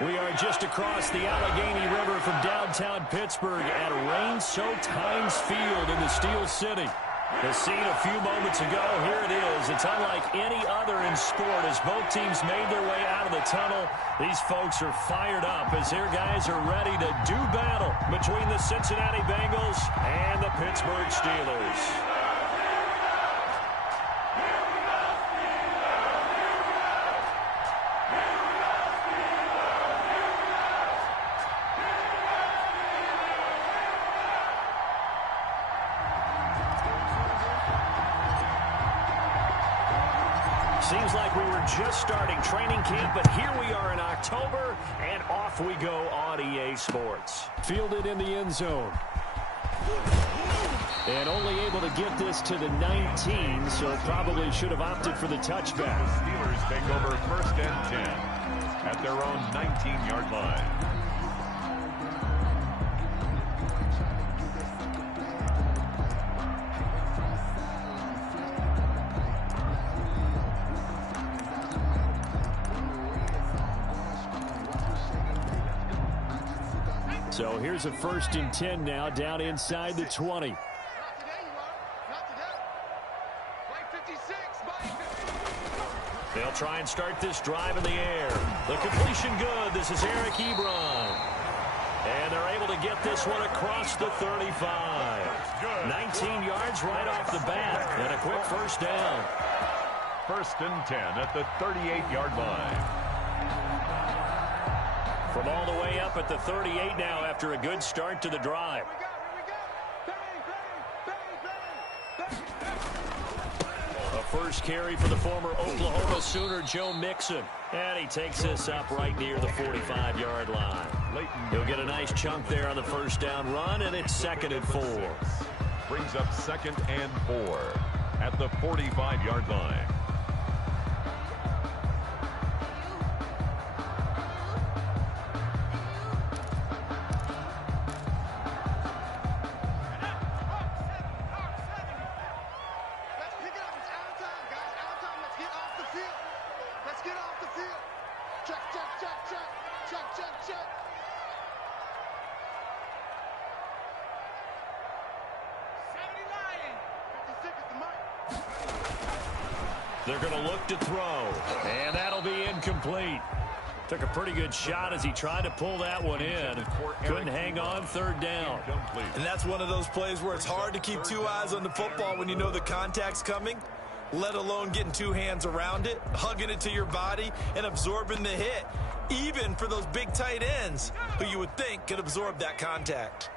We are just across the Allegheny River from downtown Pittsburgh at Reign-Soaked Heinz Field in the Steel City. The scene a few moments ago, here it is. It's unlike any other in sport as both teams made their way out of the tunnel. These folks are fired up as their guys are ready to do battle between the Cincinnati Bengals and the Pittsburgh Steelers. Seems like we were just starting training camp, but here we are in October, and off we go on EA Sports. Fielded in the end zone. And only able to get this to the 19, so probably should have opted for the touchback. Steelers take over 1st and 10 at their own 19-yard line. So here's a 1st and 10 now, down inside the 20. They'll try and start this drive in the air. The completion good. This is Eric Ebron. And they're able to get this one across the 35. 19 yards right off the bat. And a quick 1st down. 1st and 10 at the 38-yard line. From all the way up at the 38 now after a good start to the drive. A first carry for the former Oklahoma Sooner, Joe Mixon. And he takes this up right near the 45-yard line. He'll get a nice chunk there on the 1st down run, and it's 2nd and 4. Brings up 2nd and 4 at the 45-yard line. They're going to look to throw, and that'll be incomplete. Took a pretty good shot as he tried to pull that one in. Couldn't hang on, 3rd down. And that's one of those plays where it's hard to keep 2 eyes on the football when you know the contact's coming, let alone getting 2 hands around it, hugging it to your body, and absorbing the hit, even for those big tight ends who you would think could absorb that contact.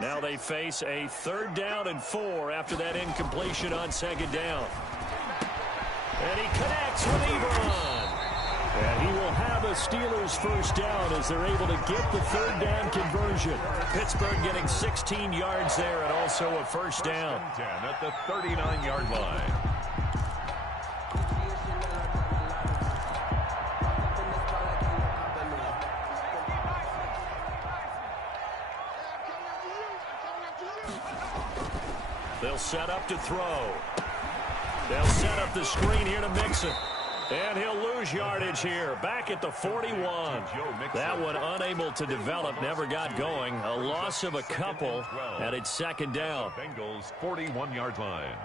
Now they face a 3rd down and 4 after that incompletion on 2nd down. And he connects with Ebron. And he will have a Steelers 1st down as they're able to get the 3rd down conversion. Pittsburgh getting 16 yards there and also a 1st down. 1st and 10 at the 39-yard line. They'll set up to throw. They'll set up the screen here to Mixon. And he'll lose yardage here. Back at the 41. That one unable to develop. Never got going. A loss of a couple. And it's 2nd down. Bengals 41-yard line.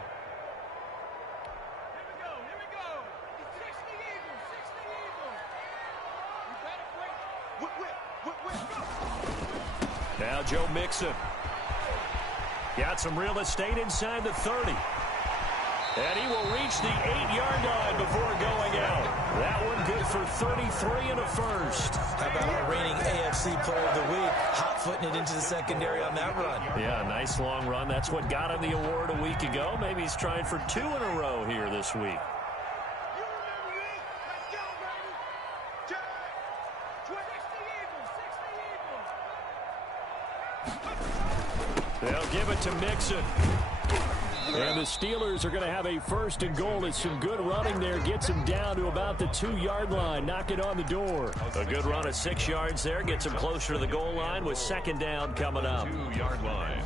Now Joe Mixon. Got some real estate inside the 30. And he will reach the 8-yard line before going out. That one good for 33 and a 1st. How about our reigning AFC Player of the Week, hot-footing it into the secondary on that run? Yeah, nice long run. That's what got him the award a week ago. Maybe he's trying for 2 in a row here this week. They'll give it to Mixon. And the Steelers are going to have a 1st and goal. It's some good running there. Gets him down to about the 2-yard line. Knock it on the door. A good run of 6 yards there. Gets him closer to the goal line with 2nd down coming up. 2-yard line.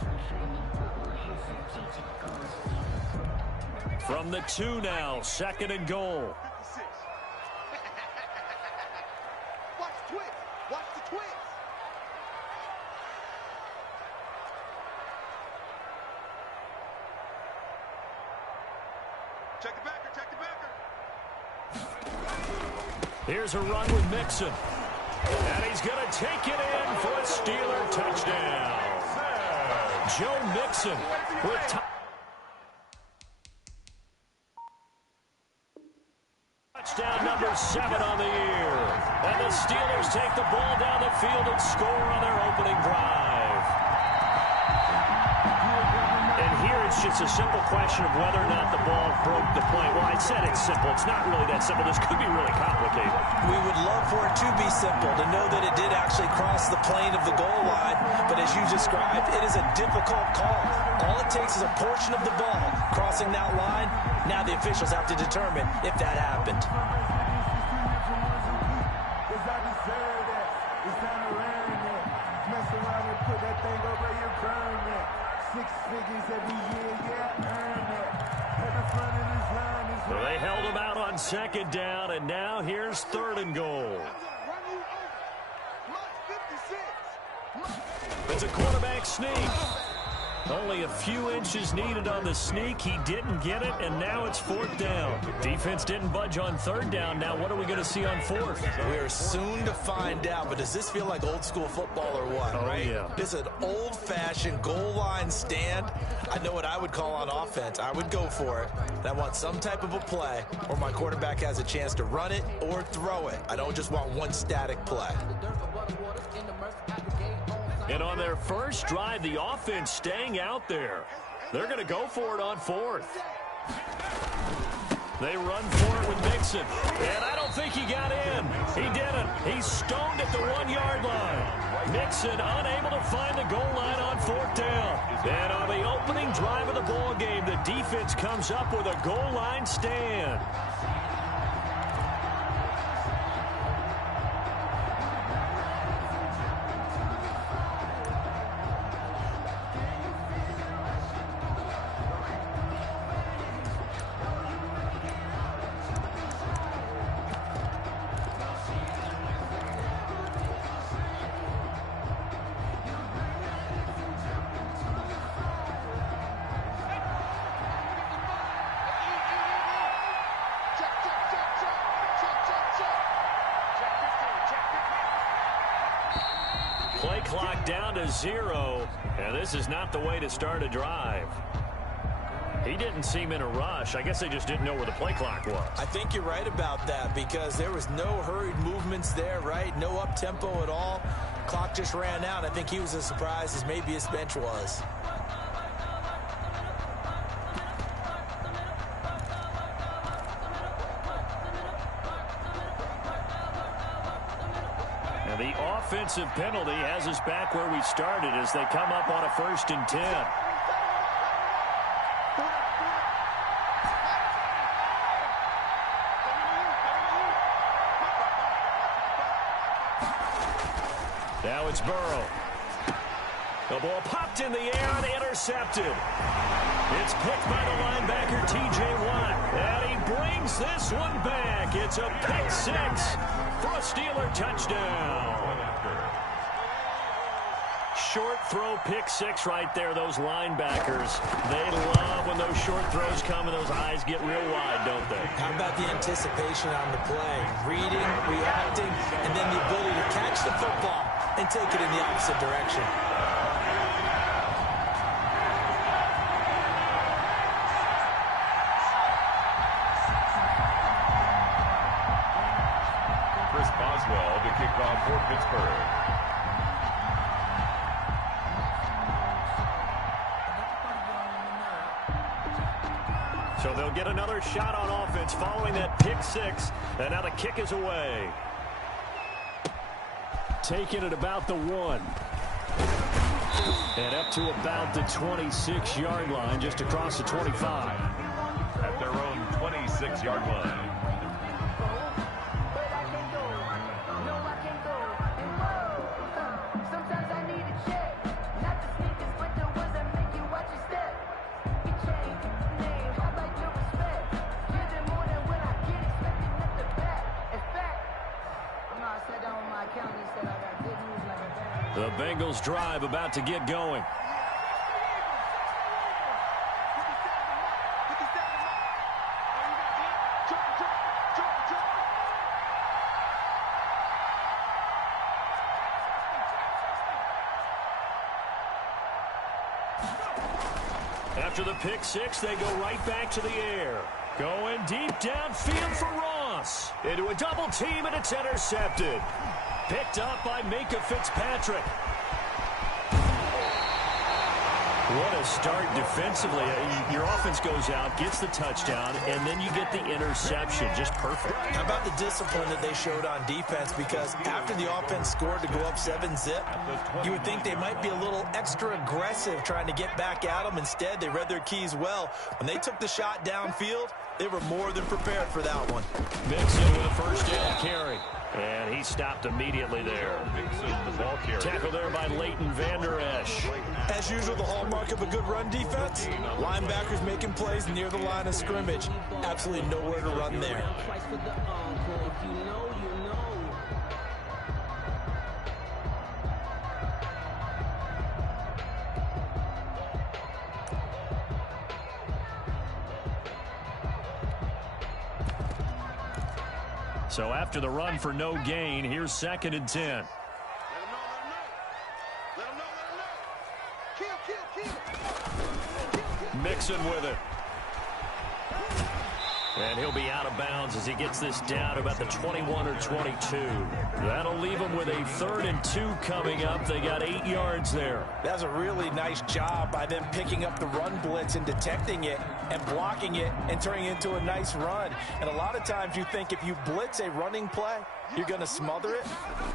From the 2 now. 2nd and goal. Watch Check the backer, check the backer. Here's a run with Mixon. And he's going to take it in for a Steeler touchdown. Joe Mixon with touchdown number 7 on the year. And the Steelers take the ball down the field and score on their opening drive. And here it's just a simple question of whether or not the ball broke the play. Well, I said it's simple. It's not really that simple. This could be really complicated. We would love for it to be simple, to know that it did actually cross the plane of the goal line. But as you described, it is a difficult call. All it takes is a portion of the ball crossing that line. Now the officials have to determine if that happened. So they held him out on second down, and now here's 3rd and goal. It's a quarterback sneak. Only a few inches needed on the sneak. He didn't get it, and now it's 4th down. Defense didn't budge on 3rd down. Now what are we going to see on 4th? We're soon to find out, but does this feel like old school football or what, right? Yeah. This is an old-fashioned goal line stand. I know what I would call on offense. I would go for it. And I want some type of a play where my quarterback has a chance to run it or throw it. I don't just want one static play. And on their first drive, the offense staying out there. They're going to go for it on 4th. They run for it with Mixon. And I don't think he got in. He didn't. He's stoned at the 1-yard line. Mixon unable to find the goal line on 4th down. And on the opening drive of the ball game, the defense comes up with a goal line stand. Play clock down to 0, and this is not the way to start a drive. He didn't seem in a rush. I guess they just didn't know where the play clock was. I think you're right about that because there was no hurried movements there, right? No up-tempo at all. Clock just ran out. I think he was as surprised as maybe his bench was. And the offensive penalty has us back where we started as they come up on a 1st and 10. Now it's Burrow. The ball popped in the air and intercepted. It's picked by the linebacker, T.J. Watt. And he brings this one back. It's a pick 6 for a Steeler touchdown. Short throw, pick 6 right there. Those linebackers, they love when those short throws come and those eyes get real wide, don't they? How about the anticipation on the play? Reading, reacting, and then the ability to catch the football and take it in the opposite direction. Chris Boswell to kick off for Pittsburgh. So they'll get another shot on offense following that pick 6, and now the kick is away. Taken at about the 1. And up to about the 26-yard line, just across the 25. At their own 26-yard line. Sat down with my accountant and said I got good The Bengals drive about to get going. After the pick six, they go right back to the air. Going deep downfield for Ross. Into a double team, and it's intercepted. Picked up by Minkah Fitzpatrick. What a start defensively. Your offense goes out, gets the touchdown, and then you get the interception. Just perfect. How about the discipline that they showed on defense? Because after the offense scored to go up 7-zip, you would think they might be a little extra aggressive trying to get back at them. Instead, they read their keys well. When they took the shot downfield, they were more than prepared for that one. Mixon with a first down carry. And he stopped immediately there. Tackle there by Leighton Vander Esch. As usual, the hallmark of a good run defense, linebackers making plays near the line of scrimmage. Absolutely nowhere to run there. So after the run for no gain, here's 2nd and 10. Mixon with it. And he'll be out of bounds as he gets this down about the 21 or 22. That'll leave him with a 3rd and 2 coming up. They got 8 yards there. That's a really nice job by them picking up the run blitz and detecting it and blocking it and turning it into a nice run. And a lot of times you think if you blitz a running play, you're going to smother it.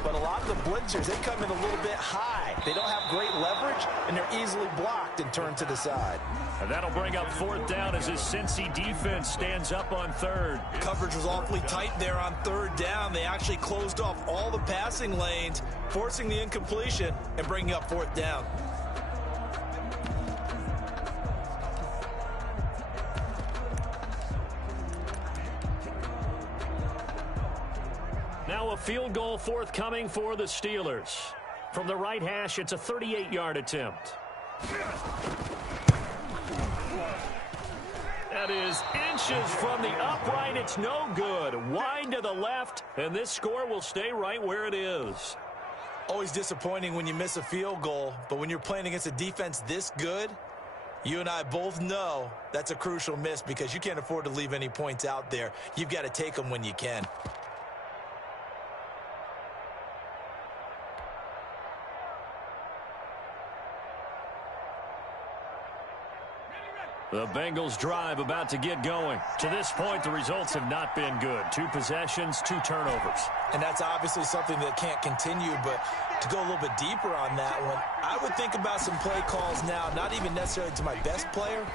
But a lot of the blitzers, they come in a little bit high. They don't have great leverage, and they're easily blocked and turned to the side. And that'll bring up 4th down as his Cincy defense stands up on 3rd. Coverage was awfully tight there on 3rd down. They actually closed off all the passing lanes, forcing the incompletion and bringing up 4th down. Now a field goal forthcoming for the Steelers. From the right hash, it's a 38-yard attempt. That is inches from the upright. It's no good. Wide to the left, and this score will stay right where it is. Always disappointing when you miss a field goal, but when you're playing against a defense this good, you and I both know that's a crucial miss because you can't afford to leave any points out there. You've got to take them when you can. The Bengals drive about to get going. To this point, the results have not been good. 2 possessions, 2 turnovers. And that's obviously something that can't continue, but to go a little bit deeper on that one, I would think about some play calls now, not even necessarily to my best player,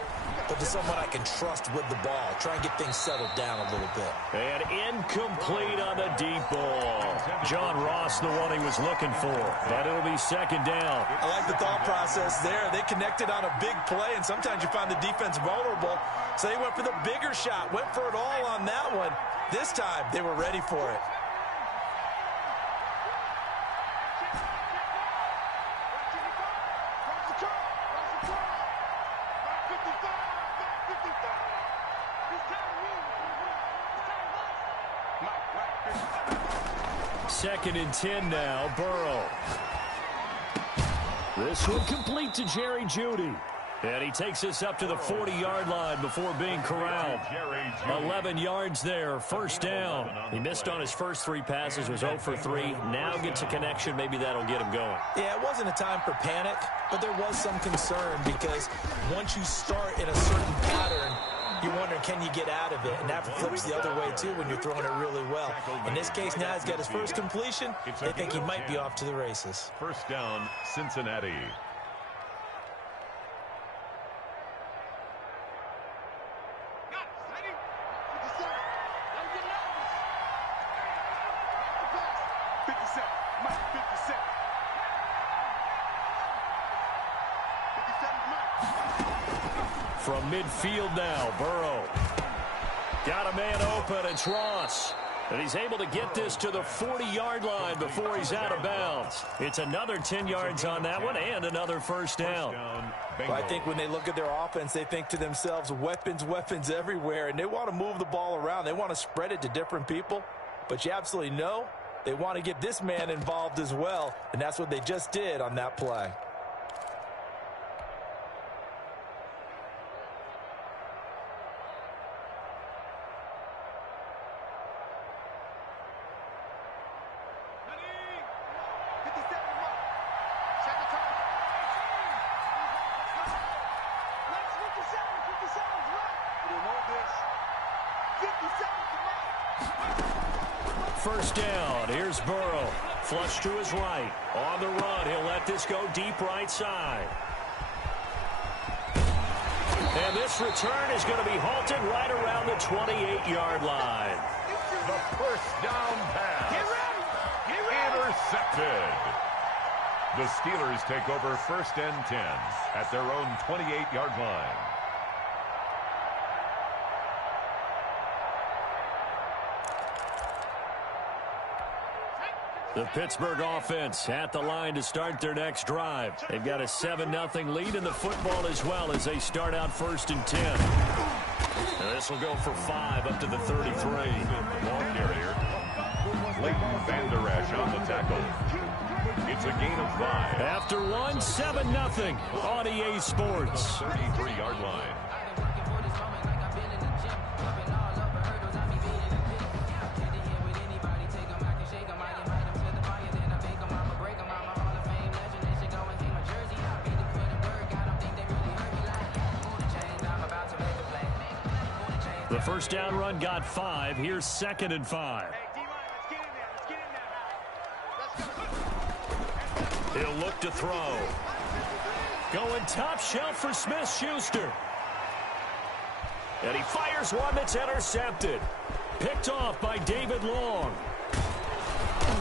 but to someone I can trust with the ball. Try and get things settled down a little bit. And incomplete on the deep ball. John Ross, the one he was looking for. And it'll be 2nd down. I like the thought process there. They connected on a big play, and sometimes you find the defense vulnerable. So they went for the bigger shot, went for it all on that one. This time, they were ready for it. Second and 10 now, Burrow. This one complete to Jerry Jeudy. And he takes us up to the 40-yard line before being corralled. 11 yards there, 1st down. He missed on his first 3 passes, was 0 for 3. Now gets a connection. Maybe that'll get him going. Yeah, it wasn't a time for panic, but there was some concern because once you start in a certain pattern, you wonder, can you get out of it? And that flips the other way, too, when you're throwing it really well. In this case, now he's got his first completion. They think he might be off to the races. 1st down, Cincinnati. From midfield now, Burrow. Got a man open, it's Ross. And he's able to get this to the 40-yard line before he's out of bounds. It's another 10 yards on that one and another first down. Well, I think when they look at their offense, they think to themselves, weapons, weapons everywhere, and they want to move the ball around. They want to spread it to different people, but you absolutely know they want to get this man involved as well, and that's what they just did on that play. First down. Here's Burrow. Flush to his right. On the run. He'll let this go deep right side. And this return is going to be halted right around the 28-yard line. The first down pass. Get ready. Get ready. Intercepted. The Steelers take over first and 10 at their own 28-yard line. The Pittsburgh offense at the line to start their next drive. They've got a 7-0 lead in the football as well as they start out first and 10. Now this will go for 5 up to the 33. Ball carrier. Leighton Vander Esch on the tackle. It's a gain of 5. After one, 7-0 on EA Sports. 33-yard line. The first down run got 5. Here's 2nd and 5. He'll look to throw. Going top shelf for Smith-Schuster. And he fires one that's intercepted. Picked off by David Long.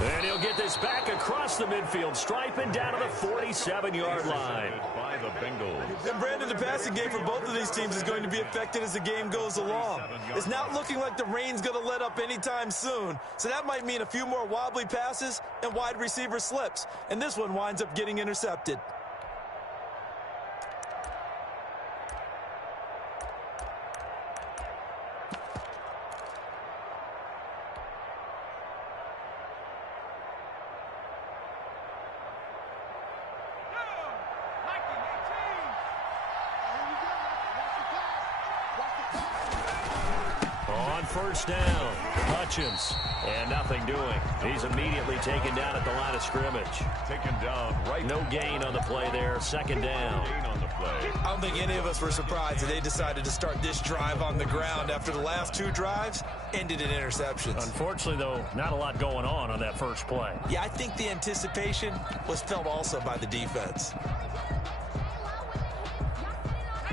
And he'll get this back across the midfield stripe and down to the 47-yard line. By the Bengals. And Brandon, the passing game for both of these teams is going to be affected as the game goes along. It's not looking like the rain's going to let up anytime soon, so that might mean a few more wobbly passes and wide receiver slips. And this one winds up getting intercepted. First down, Hutchins, and nothing doing. He's immediately taken down at the line of scrimmage. Taken down right. No gain on the play there, 2nd down. Gain on the play. I don't think any of us were surprised that they decided to start this drive on the ground after the last 2 drives ended in interceptions. Unfortunately, though, not a lot going on that first play. Yeah, I think the anticipation was felt also by the defense.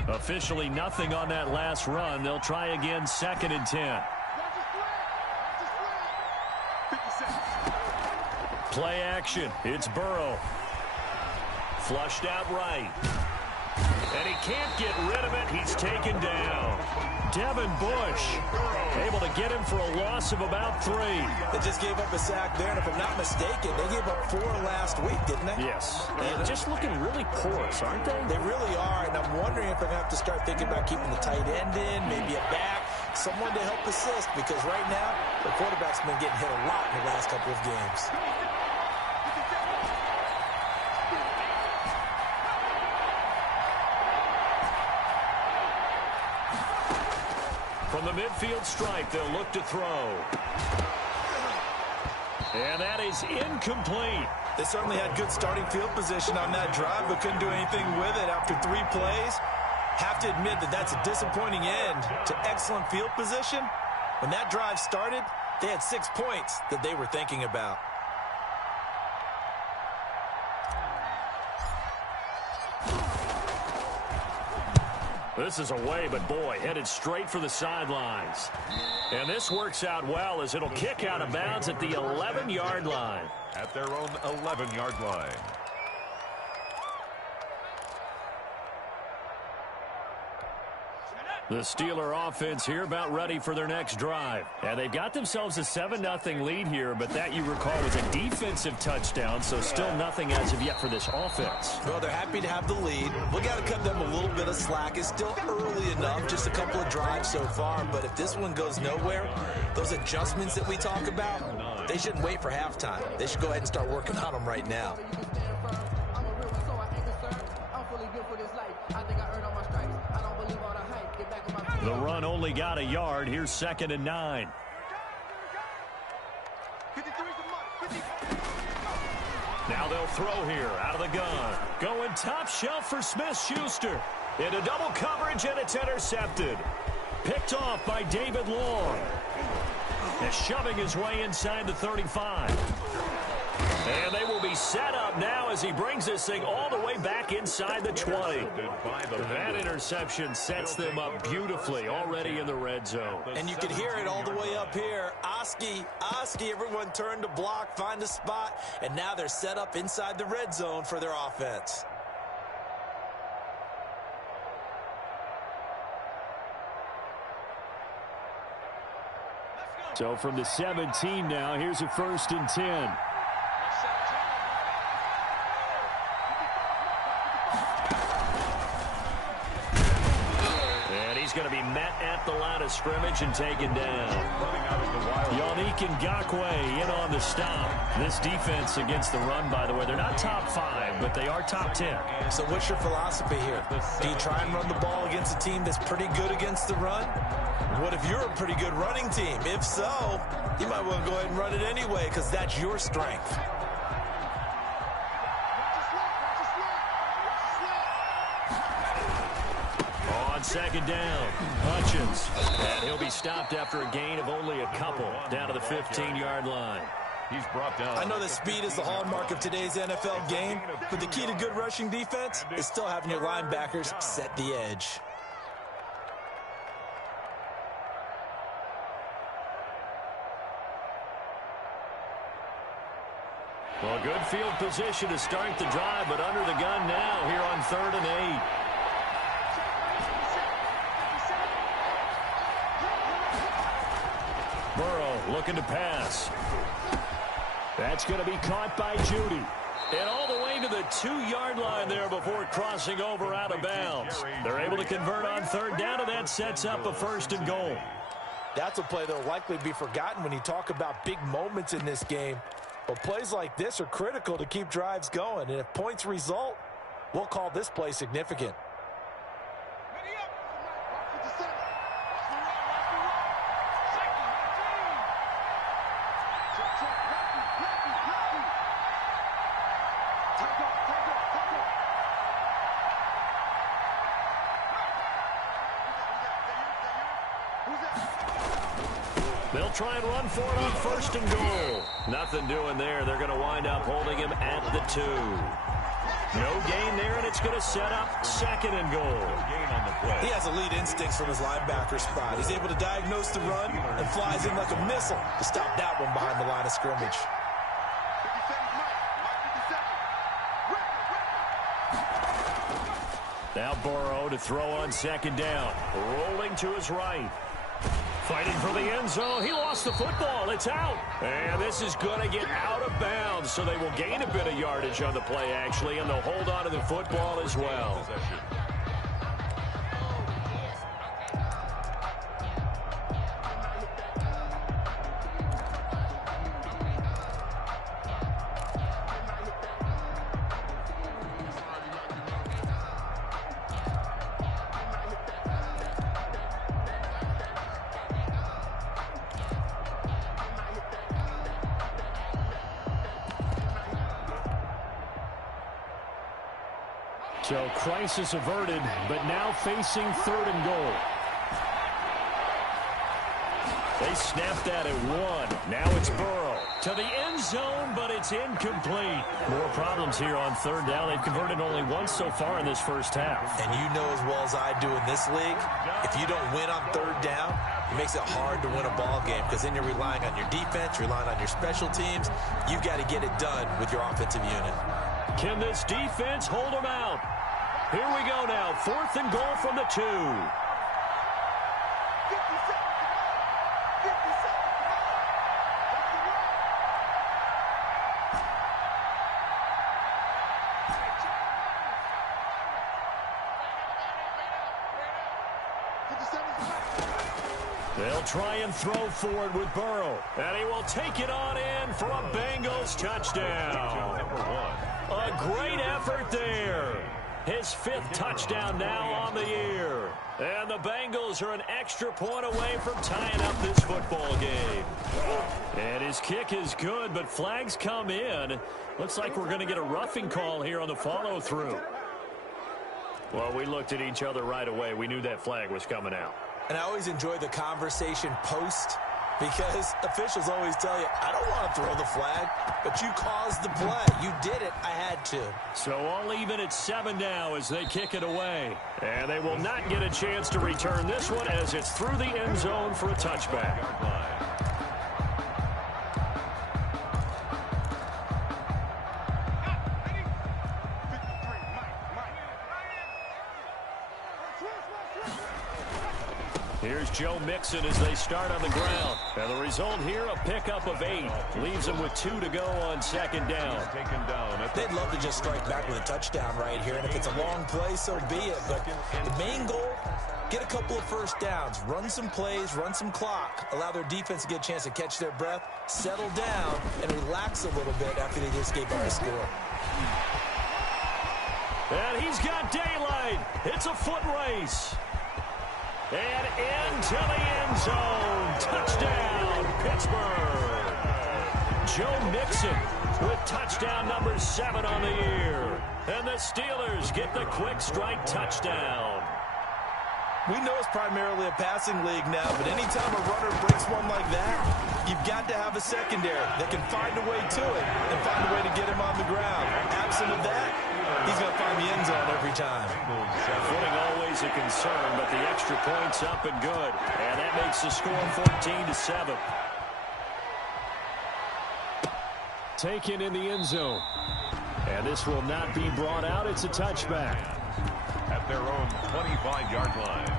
Officially nothing on that last run. They'll try again, 2nd and 10. Play action. It's Burrow. Flushed out right. And he can't get rid of it. He's taken down. Devin Bush able to get him for a loss of about 3. They just gave up a sack there, and if I'm not mistaken, they gave up 4 last week, didn't they? Yes. And just looking really porous, aren't they? They really are, and I'm wondering if I'm going to have to start thinking about keeping the tight end in, maybe a back, someone to help assist, because right now, the quarterback's been getting hit a lot in the last couple of games. From the midfield stripe, they'll look to throw. And that is incomplete. They certainly had good starting field position on that drive, but couldn't do anything with it after 3 plays. Have to admit that that's a disappointing end to excellent field position. When that drive started, they had 6 points that they were thinking about. This is away, but boy, headed straight for the sidelines. And this works out well as it'll kick out of bounds at the 11-yard line. At their own 11-yard line. The Steeler offense here about ready for their next drive. And they've got themselves a 7-0 lead here, but that, you recall, was a defensive touchdown, so still nothing as of yet for this offense. Well, they're happy to have the lead. We got to cut them a little bit of slack. It's still early enough, just a couple of drives so far, but if this one goes nowhere, those adjustments that we talk about, they shouldn't wait for halftime. They should go ahead and start working on them right now. The run only got a yard. Here's 2nd and 9. Now they'll throw here out of the gun. Going top shelf for Smith-Schuster. Into double coverage, and it's intercepted. Picked off by David Long. And shoving his way inside the 35. And they will be set up now as he brings this thing all the way back inside the 20. That interception sets them up beautifully already in the red zone. And you can hear it all the way up here. Oski, everyone turned to block, find a spot, and now they're set up inside the red zone for their offense. So from the 17 now, here's a 1st and 10. He's going to be met at the line of scrimmage and taken down. Yannick Ngakoue in on the stop. This defense against the run, by the way, they're not top 5, but they are top 10. So what's your philosophy here? Do you try and run the ball against a team that's pretty good against the run? What if you're a pretty good running team? If so, you might want to go ahead and run it anyway because that's your strength. On 2nd down, Hutchins. And he'll be stopped after a gain of only a couple down to the 15-yard line. He's brought down. I know that speed is the hallmark of today's NFL game, but the key to good rushing defense is still having your linebackers set the edge. Well, good field position to start the drive, but under the gun now here on 3rd and 8. Burrow looking to pass. That's going to be caught by Judy. And all the way to the 2-yard line there before crossing over out of bounds. They're able to convert on 3rd down, and that sets up a 1st and goal. That's a play that will likely be forgotten when you talk about big moments in this game. But plays like this are critical to keep drives going. And if points result, we'll call this play significant. They'll try and run for it on 1st and goal. Nothing doing there. They're going to wind up holding him at the 2. No gain there, and it's going to set up 2nd and goal. He has elite instincts from his linebacker spot. He's able to diagnose the run and flies in like a missile to stop that one behind the line of scrimmage. Now Burrow to throw on 2nd down. Rolling to his right. Fighting for the end zone. He lost the football. It's out. And this is going to get out of bounds, so they will gain a bit of yardage on the play, actually, and they'll hold on to the football as well. So crisis averted, but now facing 3rd and goal. They snapped that at 1. Now it's Burrow to the end zone, but it's incomplete. More problems here on 3rd down. They've converted only once so far in this first half. And you know as well as I do in this league, if you don't win on 3rd down, it makes it hard to win a ball game because then you're relying on your defense, relying on your special teams. You've got to get it done with your offensive unit. Can this defense hold them out? Here we go now. 4th and goal from the 2. They'll try and throw forward with Burrow. And he will take it on in for a Bengals touchdown. A great effort there. His 5th touchdown now on the year. And the Bengals are an extra point away from tying up this football game. And his kick is good, but flags come in. Looks like we're going to get a roughing call here on the follow-through. Well, we looked at each other right away. We knew that flag was coming out. And I always enjoy the conversation post, because officials always tell you, I don't want to throw the flag, but you caused the play. You did it. I had to. So all even at 7 now as they kick it away. And they will not get a chance to return this one as it's through the end zone for a touchback. Here's Joe Mixon as they start on the ground. And the result here, a pickup of 8. Leaves them with 2 to go on 2nd down. They'd love to just strike back with a touchdown right here. And if it's a long play, so be it. But the main goal, get a couple of first downs. Run some plays, run some clock. Allow their defense to get a chance to catch their breath, settle down, and relax a little bit after they just gave up a score. And he's got daylight. It's a foot race. And into the end zone. Touchdown, Pittsburgh. Joe Mixon with touchdown number 7 on the year. And the Steelers get the quick strike touchdown. We know it's primarily a passing league now, but anytime a runner breaks one like that, you've got to have a secondary that can find a way to it and find a way to get him on the ground. Absent of that, he's going to find the end zone every time. Footing always a concern, but the extra point's up and good. And that makes the score 14-7. Taken in the end zone. And this will not be brought out. It's a touchback. At their own 25-yard line.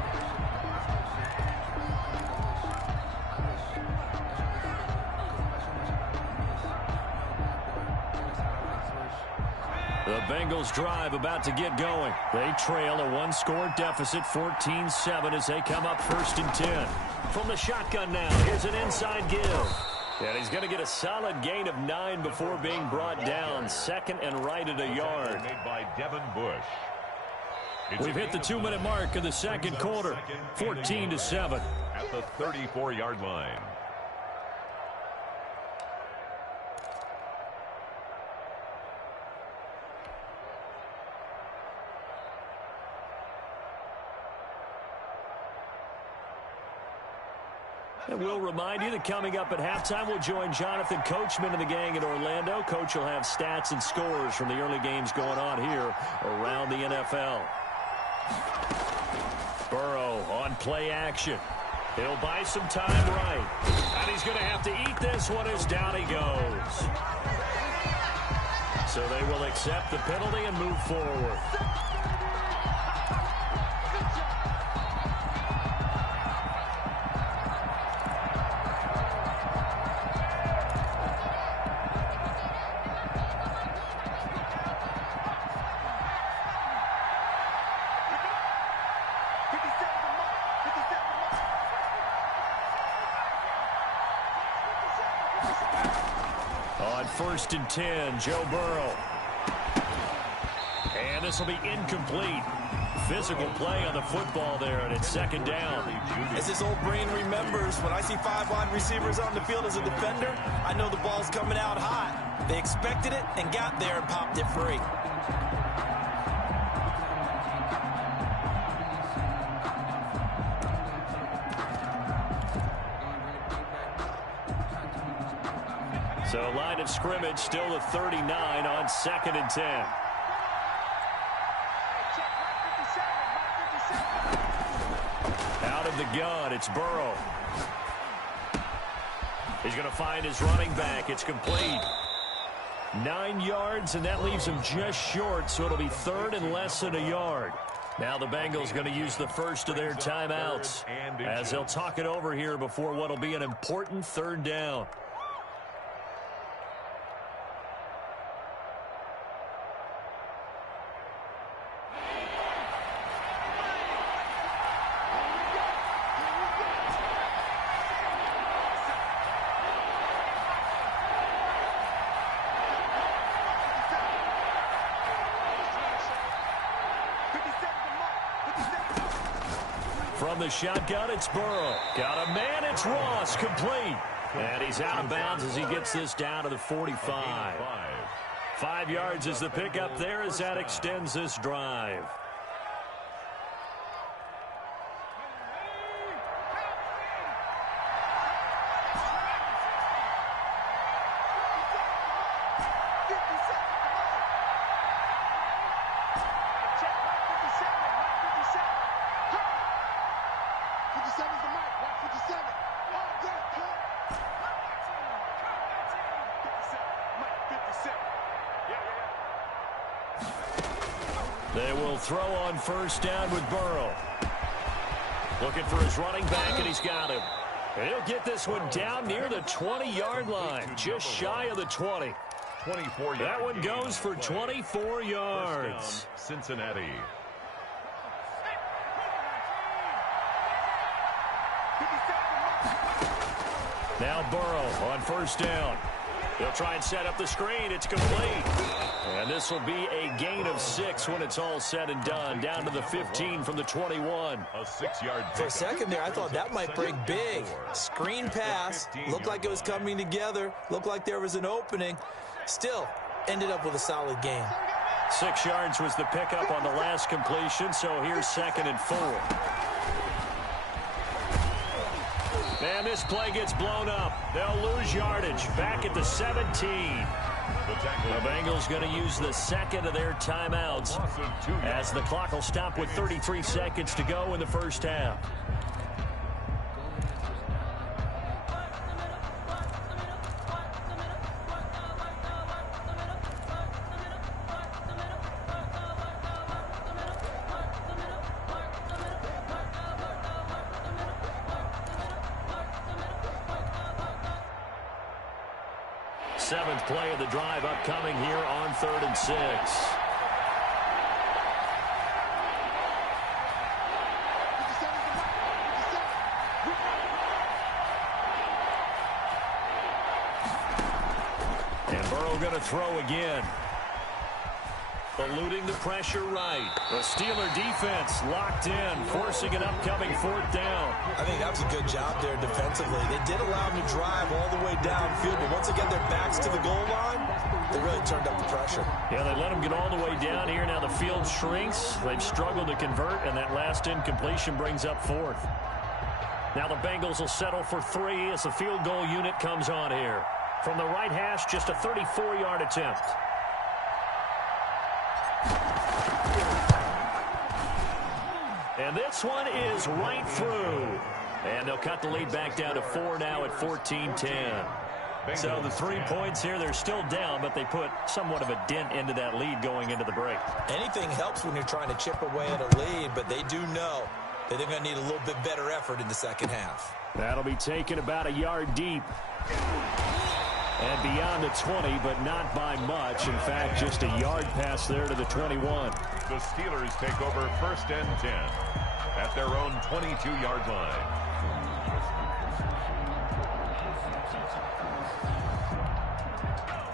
The Bengals drive about to get going. They trail a 1-score deficit, 14-7 as they come up 1st and 10. From the shotgun now, here's an inside give. And he's going to get a solid gain of 9 before being brought down. 2nd and right at a yard. Made by Devin Bush. We've hit the 2-minute mark of the 2nd quarter, 14-7. At the 34-yard line. And we'll remind you that coming up at halftime, we'll join Jonathan Coachman and the gang in Orlando. Coach will have stats and scores from the early games going on here around the NFL. Burrow on play action. He'll buy some time right. And he's going to have to eat this one as down he goes. So they will accept the penalty and move forward. On 1st and 10, Joe Burrow. And this will be incomplete. Physical play on the football there, and it's 2nd down. As his old brain remembers, when I see 5 wide receivers on the field as a defender, I know the ball's coming out hot. They expected it and got there and popped it free. So line of scrimmage still the 39 on 2nd and 10. Out of the gun, it's Burrow. He's going to find his running back. It's complete. 9 yards, and that leaves him just short, so it'll be 3rd and less than a yard. Now the Bengals going to use the first of their timeouts as they'll talk it over here before what will be an important 3rd down. From the shotgun, it's Burrow. Got a man, it's Ross, complete. And he's out of bounds as he gets this down to the 45. 5 yards is the pickup there as that extends this drive. They will throw on first down with Burrow. Looking for his running back, and he's got him. And he'll get this one down near the 20-yard line, just shy of the 20. 24 yards. That one goes for 24 yards. Cincinnati. Now Burrow on first down. They'll try and set up the screen. It's complete. And this will be a gain of 6 when it's all said and done. Down to the 15 from the 21. A 6-yard For a second there, I thought that might break big. Screen pass. Looked like it was coming together. Looked like there was an opening. Still, ended up with a solid gain. 6 yards was the pickup on the last completion, so here's 2nd and 4. And this play gets blown up. They'll lose yardage. Back at the 17. The Bengals going to use the second of their timeouts as the clock will stop with 33 seconds to go in the first half. Seventh play of the drive upcoming here on 3rd and 6. And Burrow going to throw again. Eluding the pressure right. The Steeler defense locked in, forcing an upcoming 4th down. I think that was a good job there defensively. They did allow them to drive all the way downfield, but once they get their backs to the goal line, they really turned up the pressure. Yeah, they let them get all the way down here. Now the field shrinks. They've struggled to convert, and that last incompletion brings up 4th. Now the Bengals will settle for 3 as the field goal unit comes on here. From the right hash, just a 34-yard attempt. And this one is right through. And they'll cut the lead back down to 4 now at 14-10. So the 3 points here, they're still down, but they put somewhat of a dent into that lead going into the break. Anything helps when you're trying to chip away at a lead, but they do know that they're going to need a little bit better effort in the second half. That'll be taken about a yard deep. And beyond the 20, but not by much. In fact, just a yard pass there to the 21. The Steelers take over 1st and 10 at their own 22-yard line.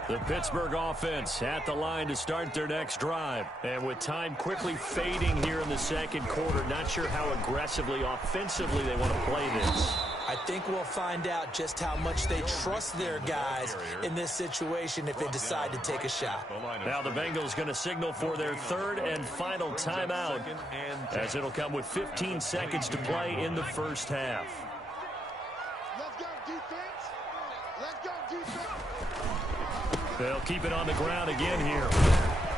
The Pittsburgh offense at the line to start their next drive. And with time quickly fading here in the second quarter, not sure how aggressively, offensively they want to play this. I think we'll find out just how much they trust their guys in this situation if they decide to take a shot. Now the Bengals going to signal for their 3rd and final timeout, as it'll come with 15 seconds to play in the first half. Let's go, defense. Let's go, defense. They'll keep it on the ground again here.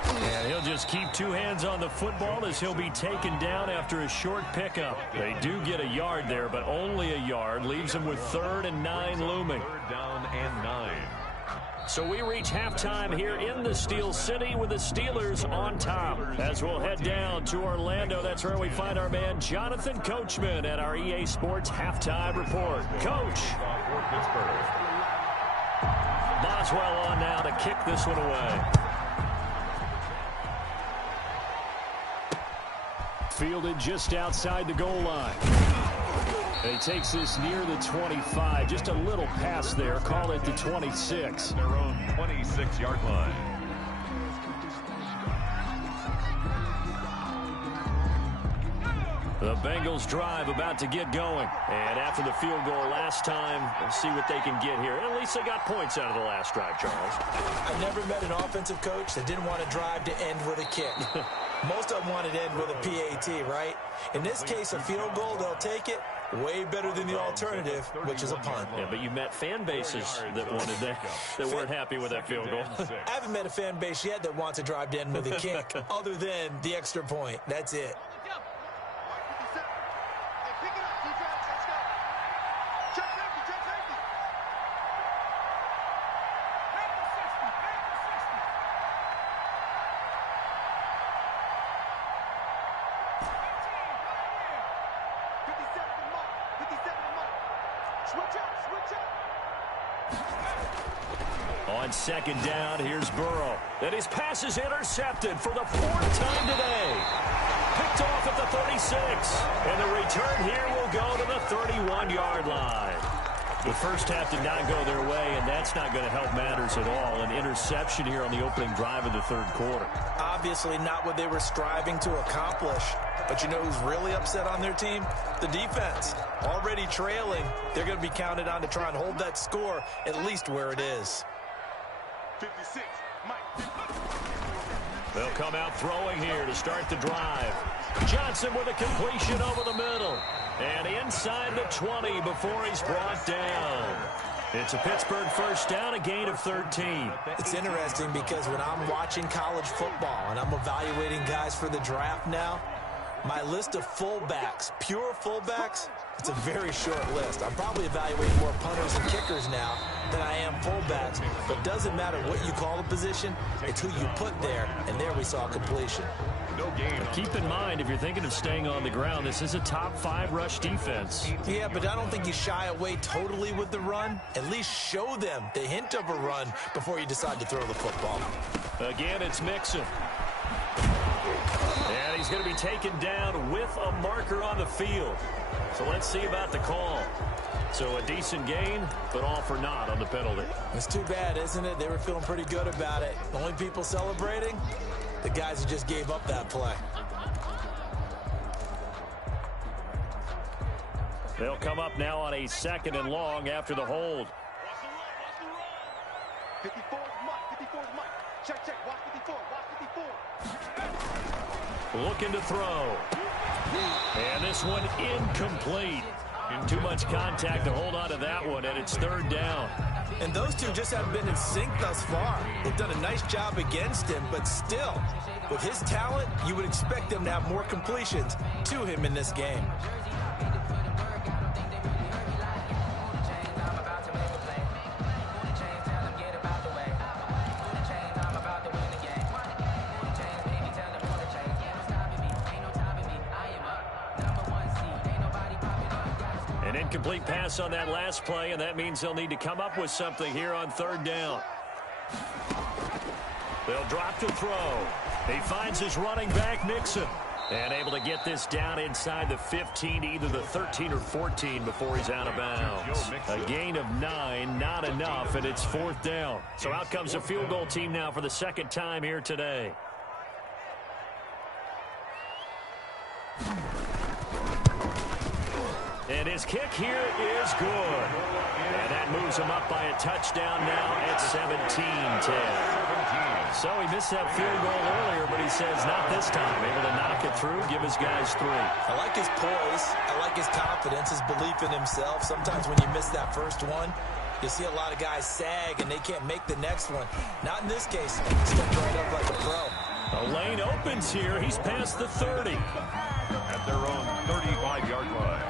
And he'll just keep 2 hands on the football as he'll be taken down after a short pickup. They do get a yard there, but only a yard. Leaves them with 3rd and 9 looming. 3rd down and 9. So we reach halftime here in the Steel City with the Steelers on top. As we'll head down to Orlando, that's where we find our man Jonathan Coachman at our EA Sports Halftime Report. Coach. Boswell on now to kick this one away. Fielded just outside the goal line. He takes this near the 25. Just a little pass there. Call it the 26. Their own 26-yard line. The Bengals drive about to get going. And after the field goal last time, we'll see what they can get here. At least they got points out of the last drive, Charles. I never met an offensive coach that didn't want to drive to end with a kick. Most of them wanted to end with a PAT, right? In this case, a field goal, they'll take it. Way better than the alternative, which is a punt. Yeah, but you met fan bases that wanted that weren't happy with that field goal. I haven't met a fan base yet that wants to drive to end with a kick, other than the extra point. That's it. On second down, here's Burrow. And his pass is intercepted for the 4th time today. Picked off at the 36. And the return here will go to the 31-yard line. The first half did not go their way, and that's not going to help matters at all. An interception here on the opening drive of the third quarter. Obviously not what they were striving to accomplish. But you know who's really upset on their team? The defense. Already trailing, they're going to be counted on to try and hold that score at least where it is. 56, Mike. They'll come out throwing here to start the drive. Johnson with a completion over the middle. And inside the 20 before he's brought down. It's a Pittsburgh first down, a gain of 13. It's interesting because when I'm watching college football and I'm evaluating guys for the draft now, my list of fullbacks, pure fullbacks, it's a very short list. I'm probably evaluating more punters and kickers now than I am fullbacks. But it doesn't matter what you call the position, it's who you put there. And there we saw completion. No gain. Keep in mind, if you're thinking of staying on the ground, this is a top 5 rush defense. Yeah, but I don't think you shy away totally with the run. At least show them the hint of a run before you decide to throw the football. Again, it's Mixon. And he's going to be taken down with a marker on the field. So let's see about the call. So a decent gain, but all for naught on the penalty. It's too bad, isn't it? They were feeling pretty good about it. The only people celebrating, the guys who just gave up that play. They'll come up now on a 2nd and long after the hold. 54 is Mike. 54 is Mike. Check, check. Watch 54. Watch 54. Looking to throw. And this one incomplete. Too much contact to hold on to that one, and it's 3rd down. And those two just haven't been in sync thus far. They've done a nice job against him, but still, with his talent, you would expect them to have more completions to him in this game. Incomplete pass on that last play, and that means they'll need to come up with something here on 3rd down. They'll drop to throw. He finds his running back, Mixon, and able to get this down inside the 15 to either the 13 or 14 before he's out of bounds. A gain of 9, not enough, and it's 4th down. So out comes the field goal team now for the 2nd time here today. And his kick here is good. And that moves him up by a touchdown now at 17-10. So he missed that field goal earlier, but he says not this time. Able to knock it through, give his guys 3. I like his poise. I like his confidence, his belief in himself. Sometimes when you miss that first one, you see a lot of guys sag and they can't make the next one. Not in this case. Stepped right up like a pro. A lane opens here. He's past the 30. At their own 35-yard line.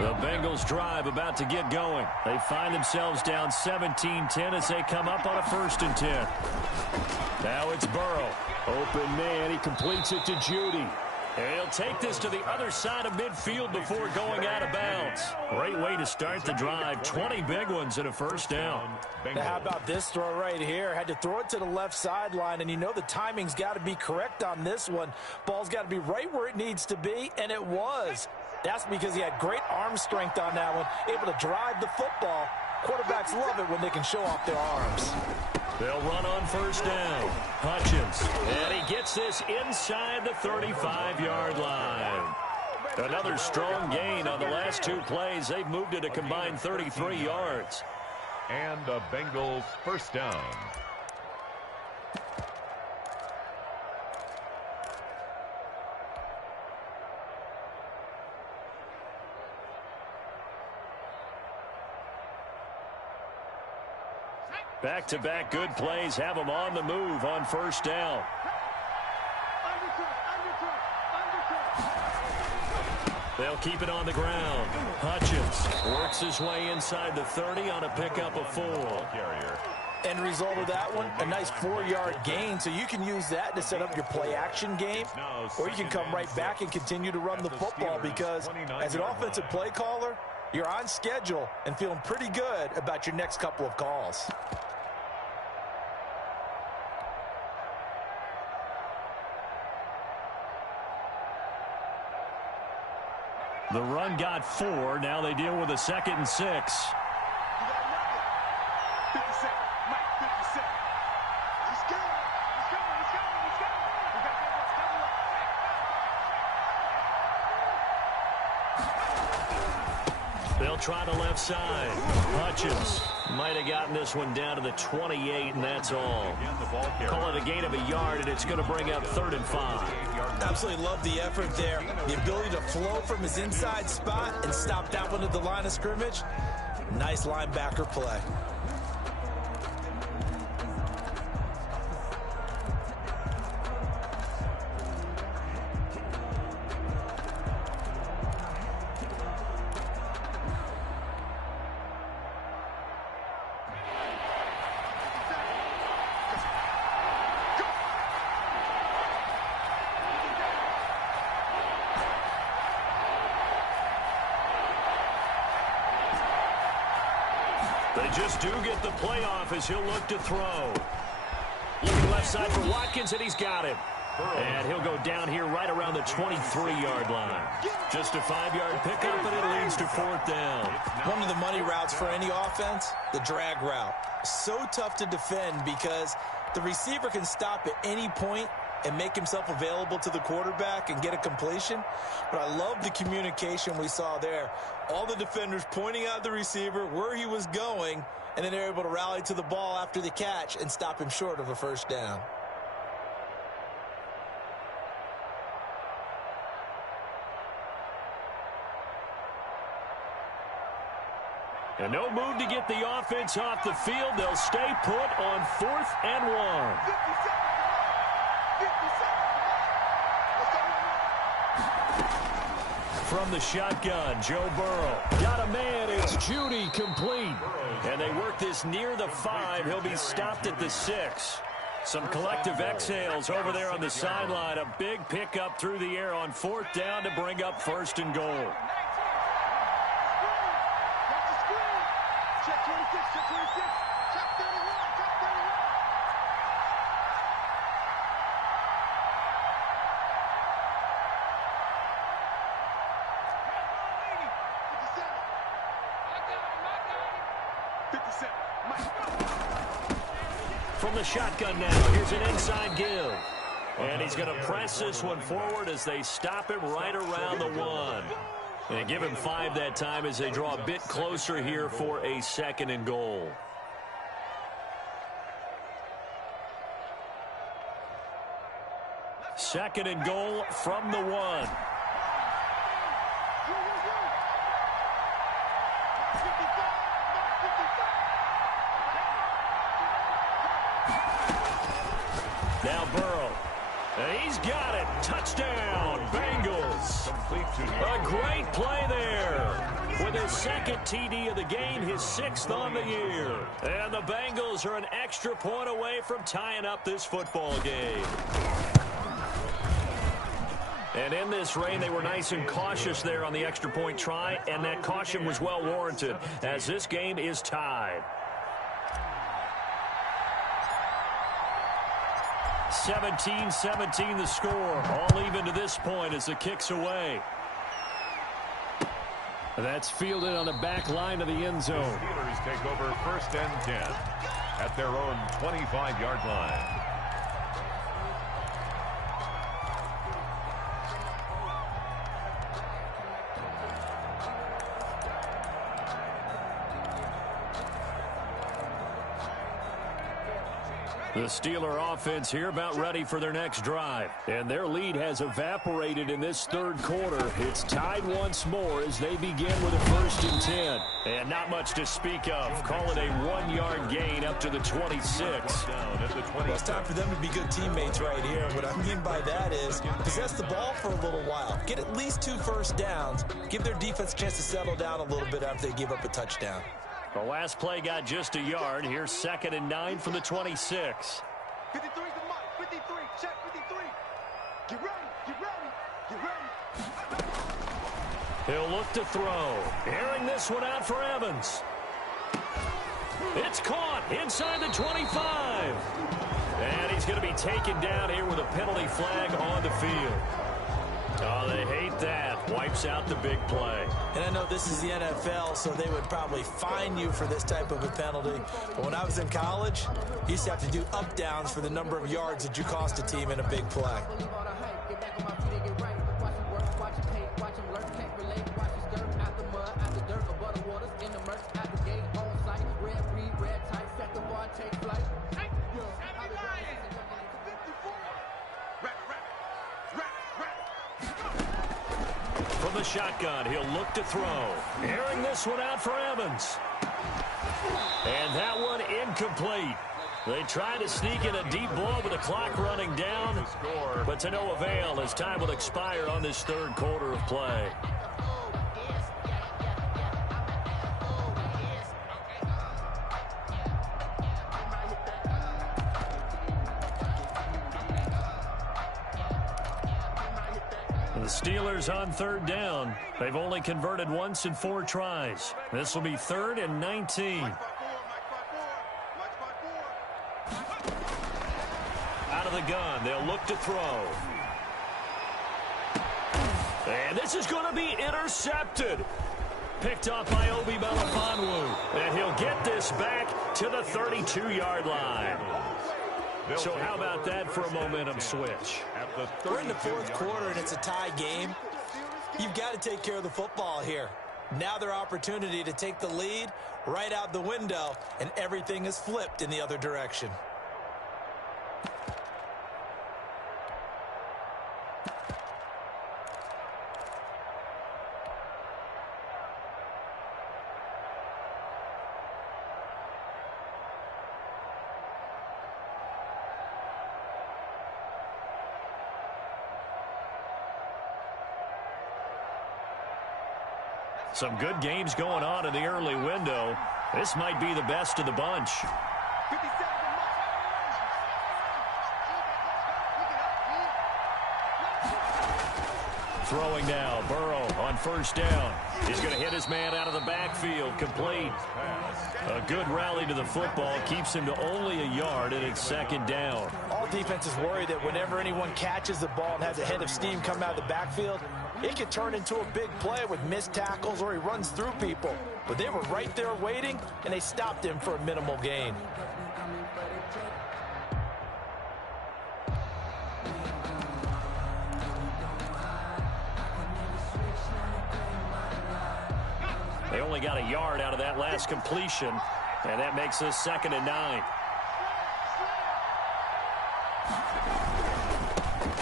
The Bengals drive about to get going. They find themselves down 17-10 as they come up on a 1st and 10. Now it's Burrow. Open man. He completes it to Judy. And he'll take this to the other side of midfield before going out of bounds. Great way to start the drive. 20 big ones and a 1st down. Now how about this throw right here? Had to throw it to the left sideline, and you know the timing's got to be correct on this one. Ball's got to be right where it needs to be, and it was. That's because he had great arm strength on that one, able to drive the football Quarterbacks love it when they can show off their arms. They'll run on first down. Hutchins. And he gets this inside the 35-yard line. Another strong gain on the last two plays. They've moved it a combined 33 yards. And the Bengals first down. Back-to-back good plays have them on the move on first down. They'll keep it on the ground. Hutchins works his way inside the 30 on a pickup of 4. End result of that one, a nice 4-yard gain, so you can use that to set up your play-action game, or you can come right back and continue to run the football because as an offensive play caller, you're on schedule and feeling pretty good about your next couple of calls. The run got 4. Now they deal with a 2nd and 6. They'll try to left side. Hutchins might have gotten this one down to the 28, and that's all. Call it a gain of a yard, and it's going to bring up 3rd and 5. Absolutely love the effort there. The ability to flow from his inside spot and stop that one at the line of scrimmage. Nice linebacker play. They just do get the playoff as he'll look to throw. Looking left side for Watkins, and he's got him. And he'll go down here right around the 23-yard line. Just a 5-yard pickup, and it leads to 4th down. One of the money routes for any offense, the drag route. So tough to defend because the receiver can stop at any point and make himself available to the quarterback and get a completion. But I love the communication we saw there. All the defenders pointing out the receiver, where he was going, and then they're able to rally to the ball after the catch and stop him short of a first down. And no move to get the offense off the field. They'll stay put on 4th and 1. From the shotgun, Joe Burrow. Got a man, it's Judy complete. And they work this near the 5. He'll be stopped at the 6. Some collective exhales over there on the sideline. A big pickup through the air on 4th down to bring up 1st and goal. Check 26, check 26, check 31, check 31. From the shotgun now, here's an inside give. And he's going to press this one forward as they stop him right around the 1. And give him 5 that time as they draw a bit closer here for a 2nd and goal. Second and goal from the 1. Now Burrow. And he's got it. Touchdown, Bengals. A great play there. With his 2nd TD of the game, his 6th on the year. And the Bengals are an extra point away from tying up this football game. And in this rain, they were nice and cautious there on the extra point try, and that caution was well warranted as this game is tied. 17-17 the score. All even to this point as the kick's away. That's fielded on the back line of the end zone. Steelers take over 1st and 10 at their own 25-yard line. The Steeler offense here about ready for their next drive. And their lead has evaporated in this third quarter. It's tied once more as they begin with a 1st and 10. And not much to speak of. Call it a 1-yard gain up to the 26. Well, it's time for them to be good teammates right here. What I mean by that is possess the ball for a little while. Get at least 2 first downs. Give their defense a chance to settle down a little bit after they give up a touchdown. The last play got just a yard. Here's 2nd and 9 from the 26. 53's the mark. 53. Check 53. Get ready. Get ready. Get ready. He'll look to throw. Airing this one out for Evans. It's caught inside the 25. And he's going to be taken down here with a penalty flag on the field. Oh, they hate that. Wipes out the big play. And I know this is the NFL, so they would probably fine you for this type of a penalty. But when I was in college, you used to have to do up-downs for the number of yards that you cost a team in a big play. From the shotgun, he'll look to throw. Airing this one out for Evans. And that one incomplete. They try to sneak in a deep ball with the clock running down, but to no avail as time will expire on this third quarter of play. The Steelers on 3rd down. They've only converted once in 4 tries. This will be 3rd and 19. Out of the gun, they'll look to throw. And this is going to be intercepted. Picked up by Obi Melifonwu. And he'll get this back to the 32-yard line. So how about that for a momentum switch? We're in the 4th quarter, and it's a tie game. You've got to take care of the football here. Now their opportunity to take the lead right out the window, and everything is flipped in the other direction. Some good games going on in the early window. This might be the best of the bunch. 57 Throwing now, Burrow on 1st down. He's going to hit his man out of the backfield, complete. A good rally to the football keeps him to only a yard, and it's 2nd down. All defenses worry that whenever anyone catches the ball and has a head of steam come out of the backfield, it could turn into a big play with missed tackles or he runs through people. But they were right there waiting, and they stopped him for a minimal gain. They only got a yard out of that last completion, and that makes us 2nd and 9.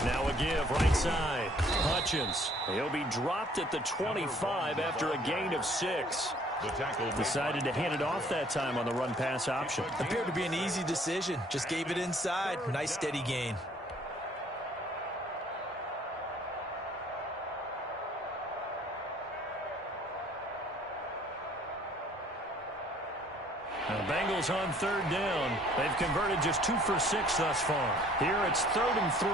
Now a give right side. Hutchins. He'll be dropped at the 25 after a gain of 6. Decided to hand it off that time on the run-pass option. Appeared to be an easy decision. Just gave it inside. Nice steady gain. The Bengals on 3rd down. They've converted just 2 for 6 thus far. Here it's 3rd and 3.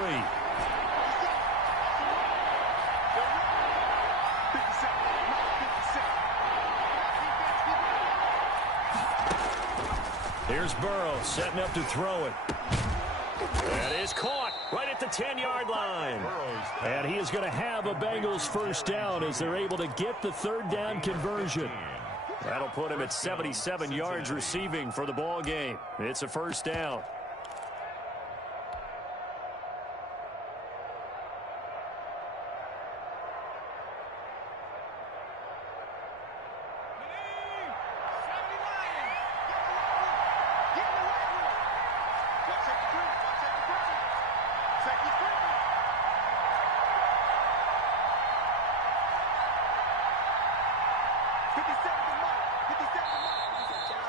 Here's Burrow setting up to throw it. That is caught right at the 10-yard line. And he is going to have a Bengals first down as they're able to get the third down conversion. That'll put him at 77 yards receiving for the ball game. It's a first down.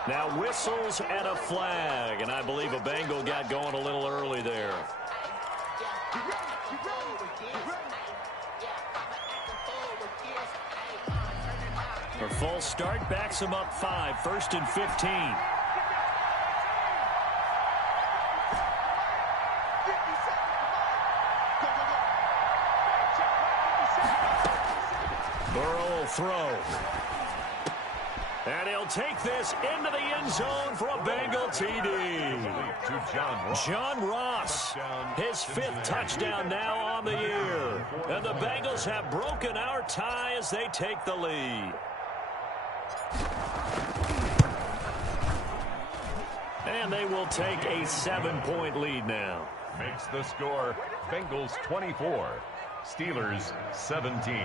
Now whistles and a flag, and I believe a Bengal got going a little early there. A full start backs him up 5, 1st and 15. Burrow will throw. And he'll take this into the end zone for a Bengal TD. John Ross, his 5th touchdown now on the year. And the Bengals have broken our tie as they take the lead. And they will take a 7-point lead now. Makes the score Bengals 24, Steelers 17.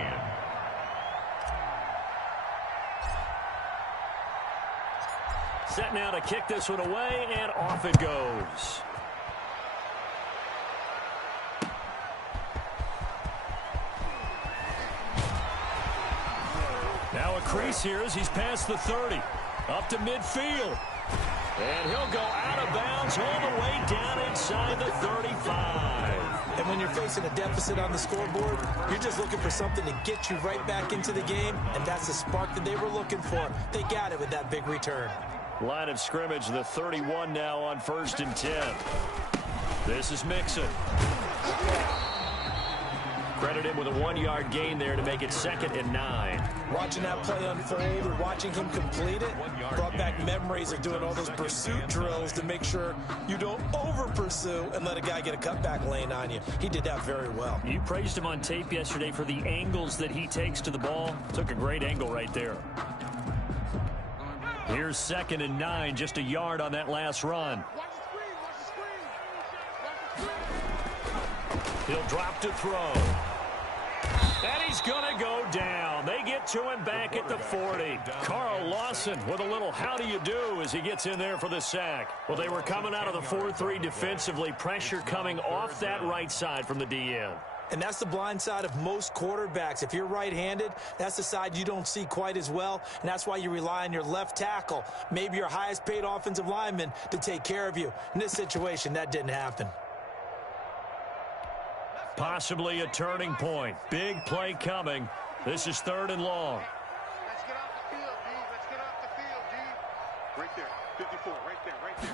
Set now to kick this one away, and off it goes. Now a crease here as he's past the 30. Up to midfield. And he'll go out of bounds all the way down inside the 35. And when you're facing a deficit on the scoreboard, you're just looking for something to get you right back into the game, and that's the spark that they were looking for. They got it with that big return. Line of scrimmage, the 31 now on 1st and 10. This is Mixon. Credit him with a 1-yard gain there to make it 2nd and 9. Watching that play unfold or watching him complete it brought back memories of doing all those pursuit drills to make sure you don't over-pursue and let a guy get a cutback lane on you. He did that very well. You praised him on tape yesterday for the angles that he takes to the ball. Took a great angle right there. Here's 2nd and 9, just a yard on that last run. He'll drop to throw. And he's going to go down. They get to him back at the 40. Carl Lawson with a little how do you do as he gets in there for the sack. Well, they were coming out of the 4-3 defensively. Pressure coming off that right side from the DN. And that's the blind side of most quarterbacks. If you're right-handed, that's the side you don't see quite as well, and that's why you rely on your left tackle, maybe your highest-paid offensive lineman, to take care of you. In this situation, that didn't happen. Possibly a turning point. Big play coming. This is 3rd and long. Let's get off the field, D. Let's get off the field, D. Right there. 54, right there, right there.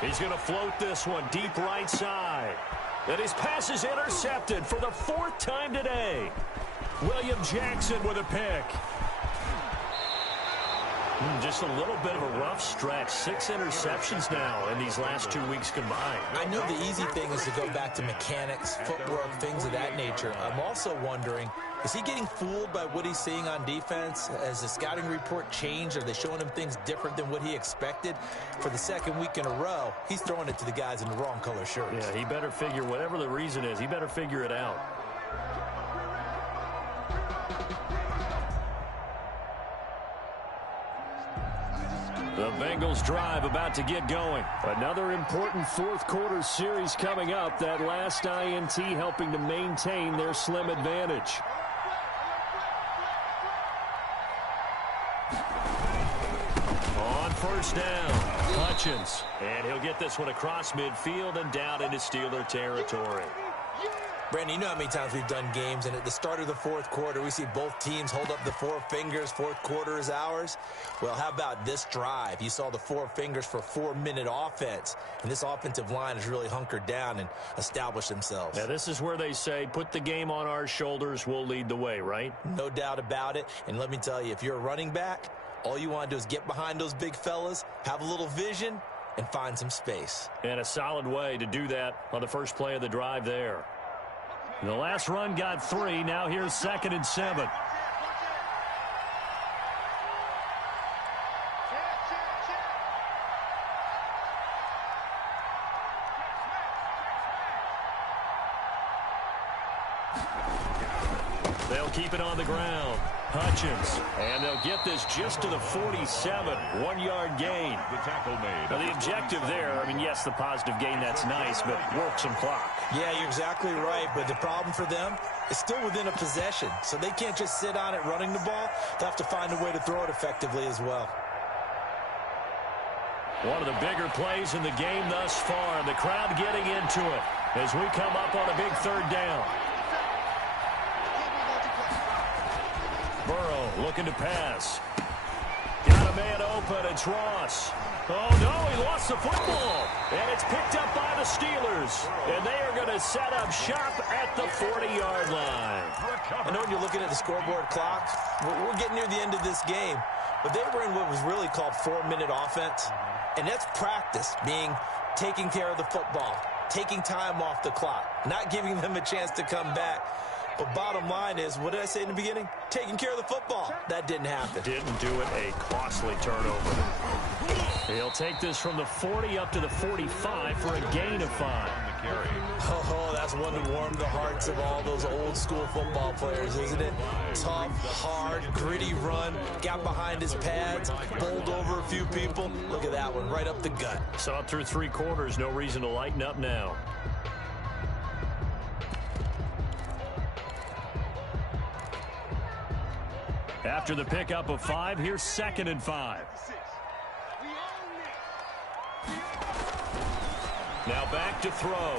He's going to float this one deep right side. And his pass is intercepted for the 4th time today. William Jackson with a pick. Just a little bit of a rough stretch. 6 interceptions now in these last 2 weeks combined. I know the easy thing is to go back to mechanics, footwork, things of that nature. I'm also wondering, is he getting fooled by what he's seeing on defense? Has the scouting report changed? Are they showing him things different than what he expected? For the 2nd week in a row, he's throwing it to the guys in the wrong color shirts. Yeah, he better figure, whatever the reason is, he better figure it out. The Bengals drive about to get going. Another important 4th quarter series coming up. That last INT helping to maintain their slim advantage. On 1st down, Hutchins. And he'll get this one across midfield and down into Steeler territory. Brandon, you know how many times we've done games, and at the start of the 4th quarter, we see both teams hold up the 4 fingers, 4th quarter is ours. Well, how about this drive? You saw the 4 fingers for 4-minute offense, and this offensive line has really hunkered down and established themselves. Now, this is where they say, put the game on our shoulders, we'll lead the way, right? No doubt about it, and let me tell you, if you're a running back, all you want to do is get behind those big fellas, have a little vision, and find some space. And a solid way to do that on the first play of the drive there. The last run got 3. Now here's 2nd and 7. They'll keep it on the ground. Hutchins. And they'll get this just to the 47. 1-yard gain. The tackle made. Now, the objective there, I mean, yes, the positive gain, that's nice, but work some clock. Yeah, you're exactly right, but the problem for them is still within a possession, so they can't just sit on it running the ball. They'll have to find a way to throw it effectively as well. One of the bigger plays in the game thus far, and the crowd getting into it as we come up on a big 3rd down. Burrow looking to pass. Got a man open. It's Ross. Oh, no, he lost the football. And it's picked up by the Steelers. And they are going to set up shop at the 40-yard line. I know when you're looking at the scoreboard clock, we're getting near the end of this game. But they were in what was really called 4-minute offense. And that's practice, being taking care of the football, taking time off the clock, not giving them a chance to come back. But bottom line is, what did I say in the beginning? Taking care of the football. That didn't happen. Didn't do it. A costly turnover. He'll take this from the 40 up to the 45 for a gain of 5. Oh, that's one to warm the hearts of all those old school football players, isn't it? Tough, hard, gritty run. Got behind his pads, bowled over a few people. Look at that one, right up the gut. Saw it through 3 quarters. No reason to lighten up now. After the pickup of 5, here's 2nd and 5. Now back to throw.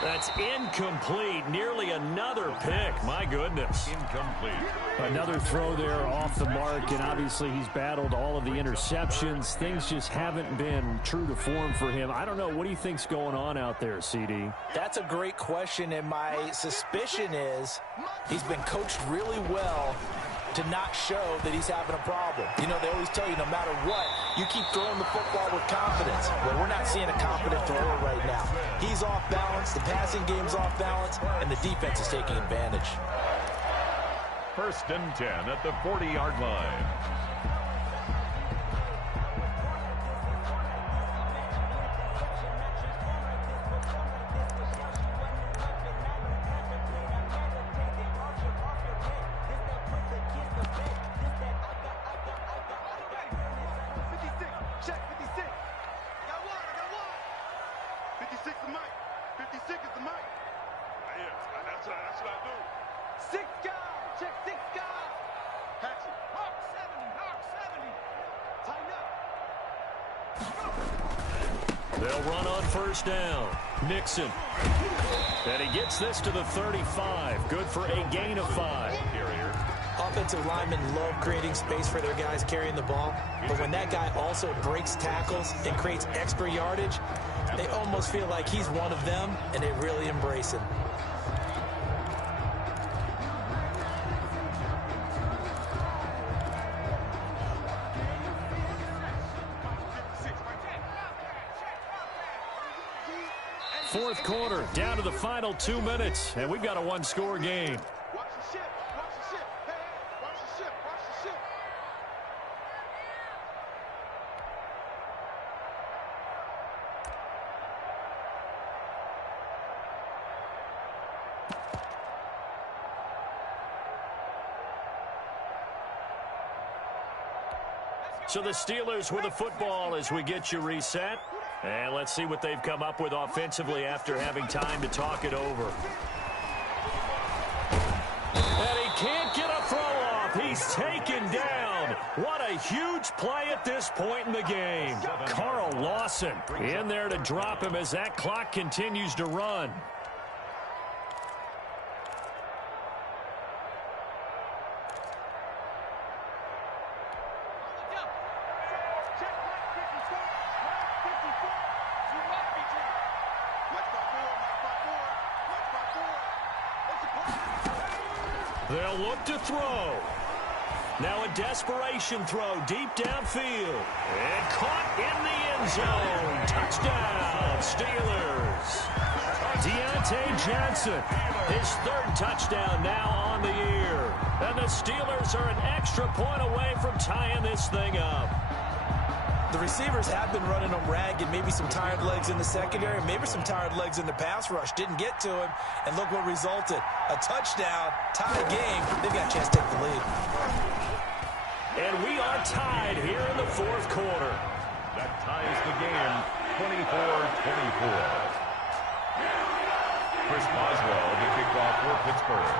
That's incomplete. Nearly another pick. My goodness. Incomplete. Another throw there off the mark, and obviously he's battled all of the interceptions. Things just haven't been true to form for him. I don't know. What do you think's going on out there, CD? That's a great question, and my suspicion is he's been coached really well to not show that he's having a problem. You know, they always tell you no matter what, you keep throwing the football with confidence. Well, we're not seeing a confident thrower right now. He's off balance, the passing game's off balance, and the defense is taking advantage. 1st and 10 at the 40-yard line. They'll run on 1st down. Nixon. And he gets this to the 35. Good for a gain of 5. Offensive linemen love creating space for their guys carrying the ball, but when that guy also breaks tackles and creates extra yardage, they almost feel like he's one of them, and they really embrace him. Fourth quarter, down to the final 2 minutes, and we've got a 1-score game. Watch the ship. Watch the ship. Hey, watch the ship. Watch the ship. So the Steelers with the football as we get you reset. And let's see what they've come up with offensively after having time to talk it over. And he can't get a throw off. He's taken down. What a huge play at this point in the game. Carl Lawson in there to drop him as that clock continues to run. They'll look to throw. Now a desperation throw deep downfield. And caught in the end zone. Touchdown, Steelers. Deontay Johnson, his third touchdown now on the year. And the Steelers are an extra point away from tying this thing up. The receivers have been running them ragged. Maybe some tired legs in the secondary, maybe some tired legs in the pass rush. Didn't get to him, and look what resulted. A touchdown, tie game. They've got a chance to take the lead. And we are tied here in the fourth quarter. That ties the game, 24-24. Chris Boswell to kick off for Pittsburgh.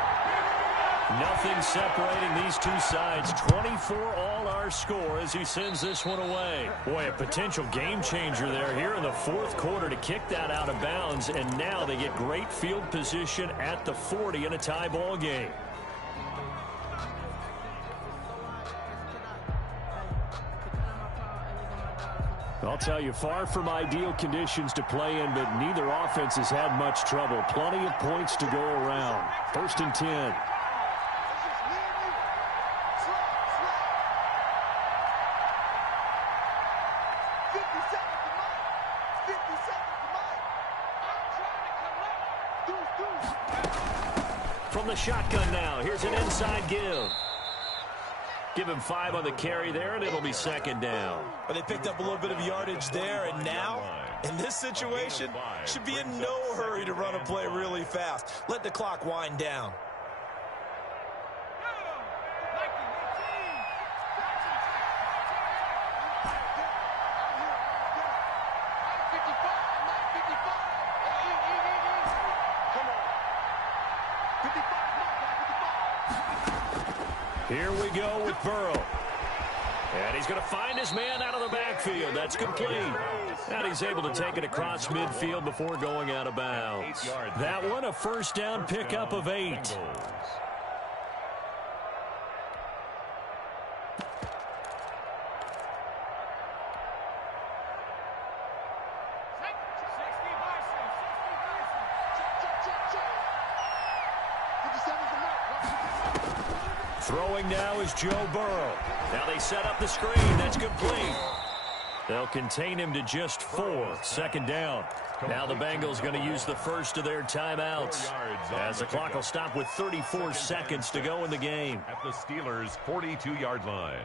Nothing separating these two sides. 24 all our score as he sends this one away. Boy, a potential game changer there here in the fourth quarter to kick that out of bounds. And now they get great field position at the 40 in a tie ball game. I'll tell you, far from ideal conditions to play in, but neither offense has had much trouble. Plenty of points to go around. 1st and 10. From the shotgun now, here's an inside give. Give him 5 on the carry there, and it'll be 2nd down. But they picked up a little bit of yardage there, and now, in this situation, should be in no hurry to run a play really fast. Let the clock wind down. Here we go with Burrow. And he's going to find his man out of the backfield. That's complete. And he's able to take it across midfield before going out of bounds. That one, a 1st down pickup of 8. Throwing now is Joe Burrow. Now they set up the screen. That's complete. They'll contain him to just 4. 2nd down. Now the Bengals going to use the first of their timeouts, as the clock will stop with 34 seconds to go in the game. At the Steelers' 42-yard line.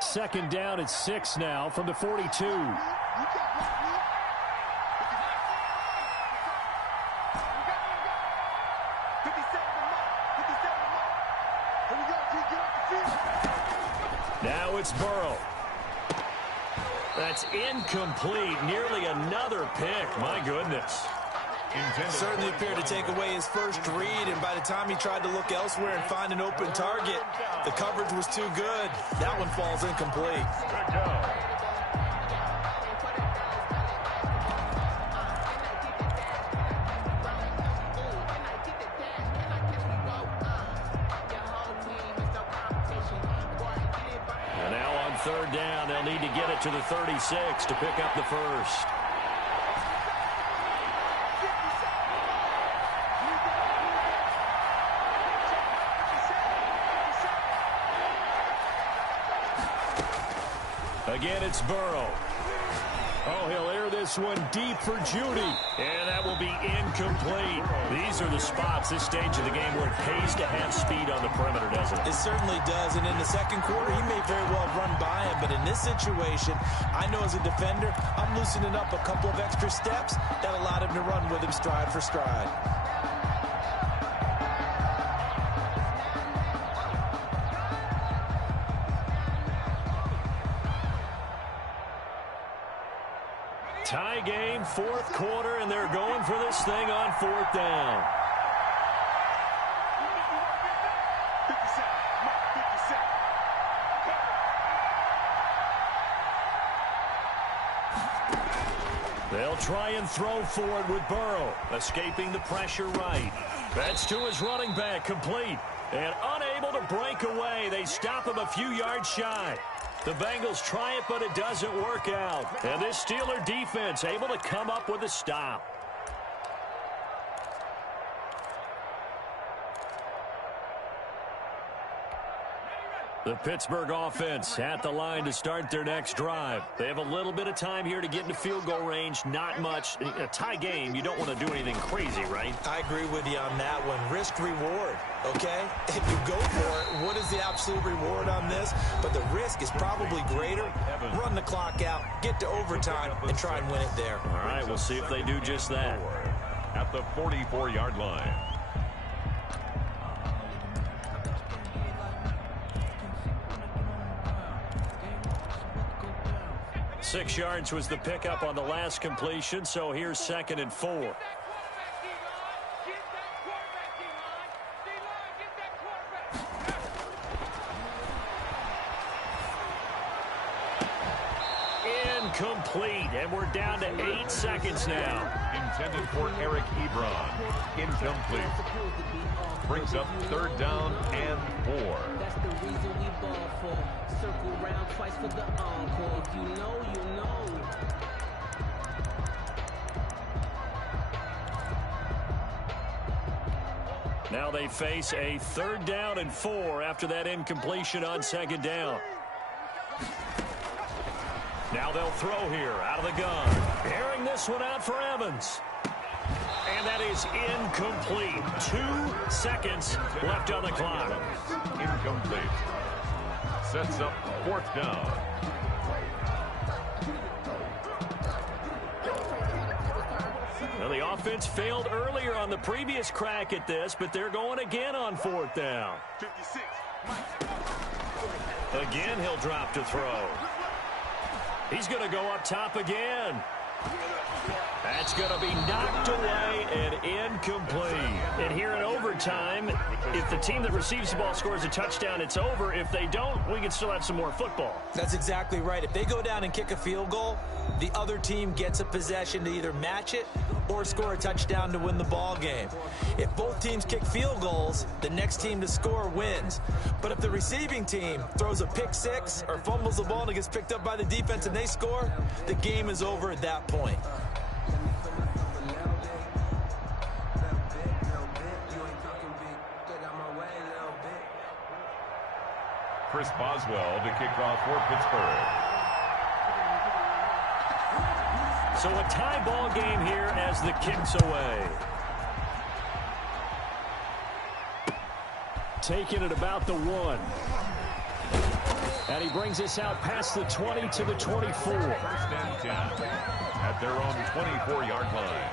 Second down at 6 now from the 42. Now it's Burrow. That's incomplete. Nearly another pick. My goodness. Certainly appeared to take away his first read, and by the time he tried to look elsewhere and find an open target, the coverage was too good. That one falls incomplete. Good go. And now on 3rd down, they'll need to get it to the 36 to pick up the first. Again, it's Burrow. Oh, he'll air this one deep for Judy. And that will be incomplete. These are the spots, this stage of the game, where it pays to have speed on the perimeter, doesn't it? It certainly does. And in the second quarter, he may very well run by him. But in this situation, I know as a defender, I'm loosening up a couple of extra steps that allowed him to run with him stride for stride. Tie game, 4th quarter, and they're going for this thing on 4th down. They'll try and throw for it with Burrow, escaping the pressure right. That's to his running back, complete. And unable to break away. They stop him a few yards shy. The Bengals try it, but it doesn't work out. And this Steeler defense able to come up with a stop. The Pittsburgh offense at the line to start their next drive. They have a little bit of time here to get into field goal range. Not much. A tie game, you don't want to do anything crazy, right? I agree with you on that one. Risk-reward, okay? If you go for it, what is the absolute reward on this? But the risk is probably greater. Run the clock out, get to overtime, and try and win it there. All right, we'll see if they do just that. At the 44-yard line. 6 yards was the pickup on the last completion, so here's 2nd and 4. Incomplete, and we're down to 8 seconds now. Intended for Eric Ebron. Incomplete. Brings up 3rd down and 4. That's the reason we ball for. Circle round twice for the encore. If you know, you know. Now they face a 3rd down and 4 after that incompletion on 2nd down. Now they'll throw here out of the gun. Airing this one out for Evans. And that is incomplete. 2 seconds left on the clock. Incomplete. Sets up 4th down. Well, the offense failed earlier on the previous crack at this, but they're going again on 4th down. 56. Again, he'll drop to throw. He's going to go up top again. That's going to be knocked away and incomplete. And here in overtime, if the team that receives the ball scores a touchdown, it's over. If they don't, we can still have some more football. That's exactly right. If they go down and kick a field goal, the other team gets a possession to either match it or score a touchdown to win the ball game. If both teams kick field goals, the next team to score wins. But if the receiving team throws a pick six or fumbles the ball and it gets picked up by the defense and they score, the game is over at that point. Chris Boswell to kick off for Pittsburgh. So a tie ball game here as the kick's away. Taking it about the 1. And he brings us out past the 20 to the 24. 1st and 10 at their own 24-yard line.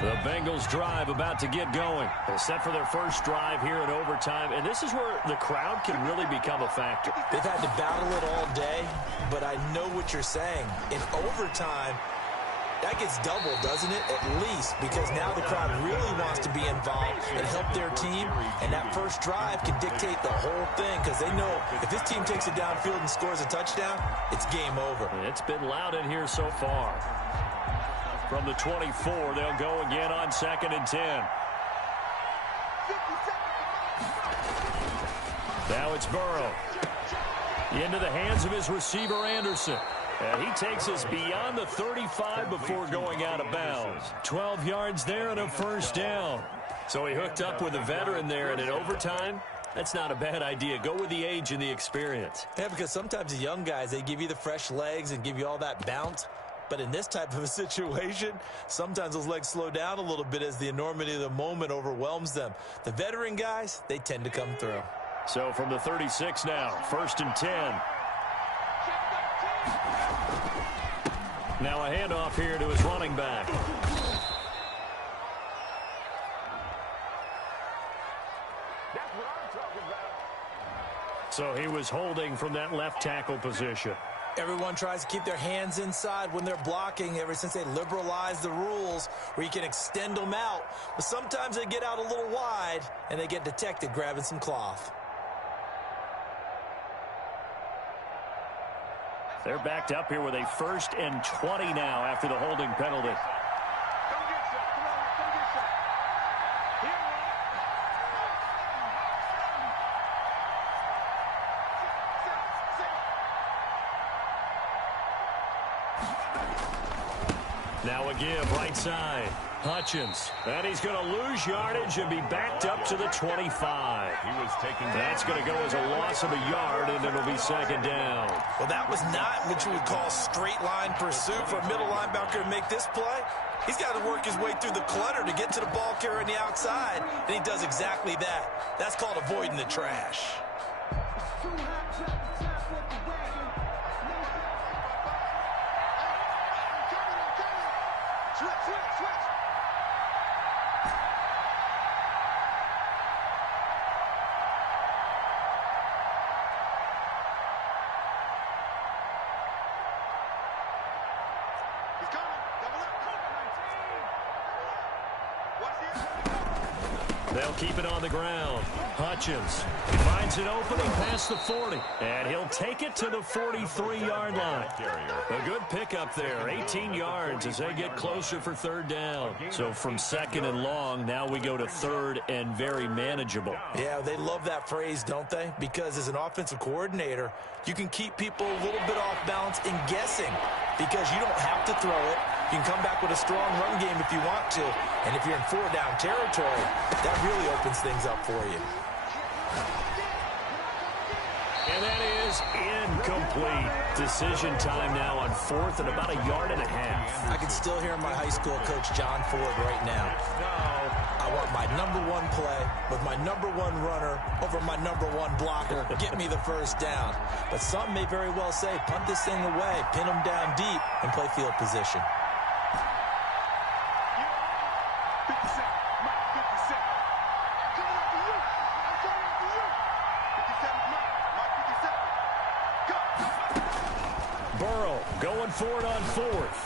The Bengals drive about to get going. They're set for their first drive here in overtime, and this is where the crowd can really become a factor. They've had to battle it all day, but I know what you're saying. In overtime, that gets doubled, doesn't it? At least, because now the crowd really wants to be involved and help their team, and that first drive can dictate the whole thing because they know if this team takes it downfield and scores a touchdown, it's game over. It's been loud in here so far. From the 24, they'll go again on 2nd and 10. Now it's Burrow. Into the hands of his receiver, Anderson. And he takes us beyond the 35 before going out of bounds. 12 yards there and a 1st down. So he hooked up with a veteran there, and in overtime, that's not a bad idea. Go with the age and the experience. Yeah, because sometimes the young guys, they give you the fresh legs and give you all that bounce. But in this type of a situation, sometimes those legs slow down a little bit as the enormity of the moment overwhelms them. The veteran guys, they tend to come through. So from the 36 now, 1st and 10. Now a handoff here to his running back. That's what I'm talking about. So he was holding from that left tackle position. Everyone tries to keep their hands inside when they're blocking ever since they liberalized the rules where you can extend them out. But sometimes they get out a little wide and they get detected grabbing some cloth. They're backed up here with a 1st and 20 now after the holding penalty. Come get some. Come on, come get some. Here, man. Now a give right side. Hutchins. And he's going to lose yardage and be backed up to the 25. He was taken down. That's going to go as a loss of a yard, and it'll be 2nd down. Well, that was not what you would call straight line pursuit for a middle linebacker to make this play. He's got to work his way through the clutter to get to the ball carrier on the outside, and he does exactly that. That's called avoiding the trash. Switch, switch, switch. He's coming. Double up. Watch this. They'll keep it on the ground. Hutchins finds an opening past the 40, and he'll take it to the 43-yard line. A good pickup there, 18 yards as they get closer for 3rd down. So from 2nd and long, now we go to 3rd and very manageable. Yeah, they love that phrase, don't they? Because as an offensive coordinator, you can keep people a little bit off balance and guessing because you don't have to throw it. You can come back with a strong run game if you want to. And if you're in 4-down territory, that really opens things up for you. And that is incomplete. Decision time now on 4th and about 1.5 yards. I can still hear my high school coach, John Ford, right now. I want my #1 play with my #1 runner over my #1 blocker. Get me the 1st down. But some may very well say, punt this thing away, pin them down deep, and play field position. 57. Mike, 57. I'm coming after you. I'm coming after you. 57 Mike. Mike, 57. Go. Burrow going for it on 4th.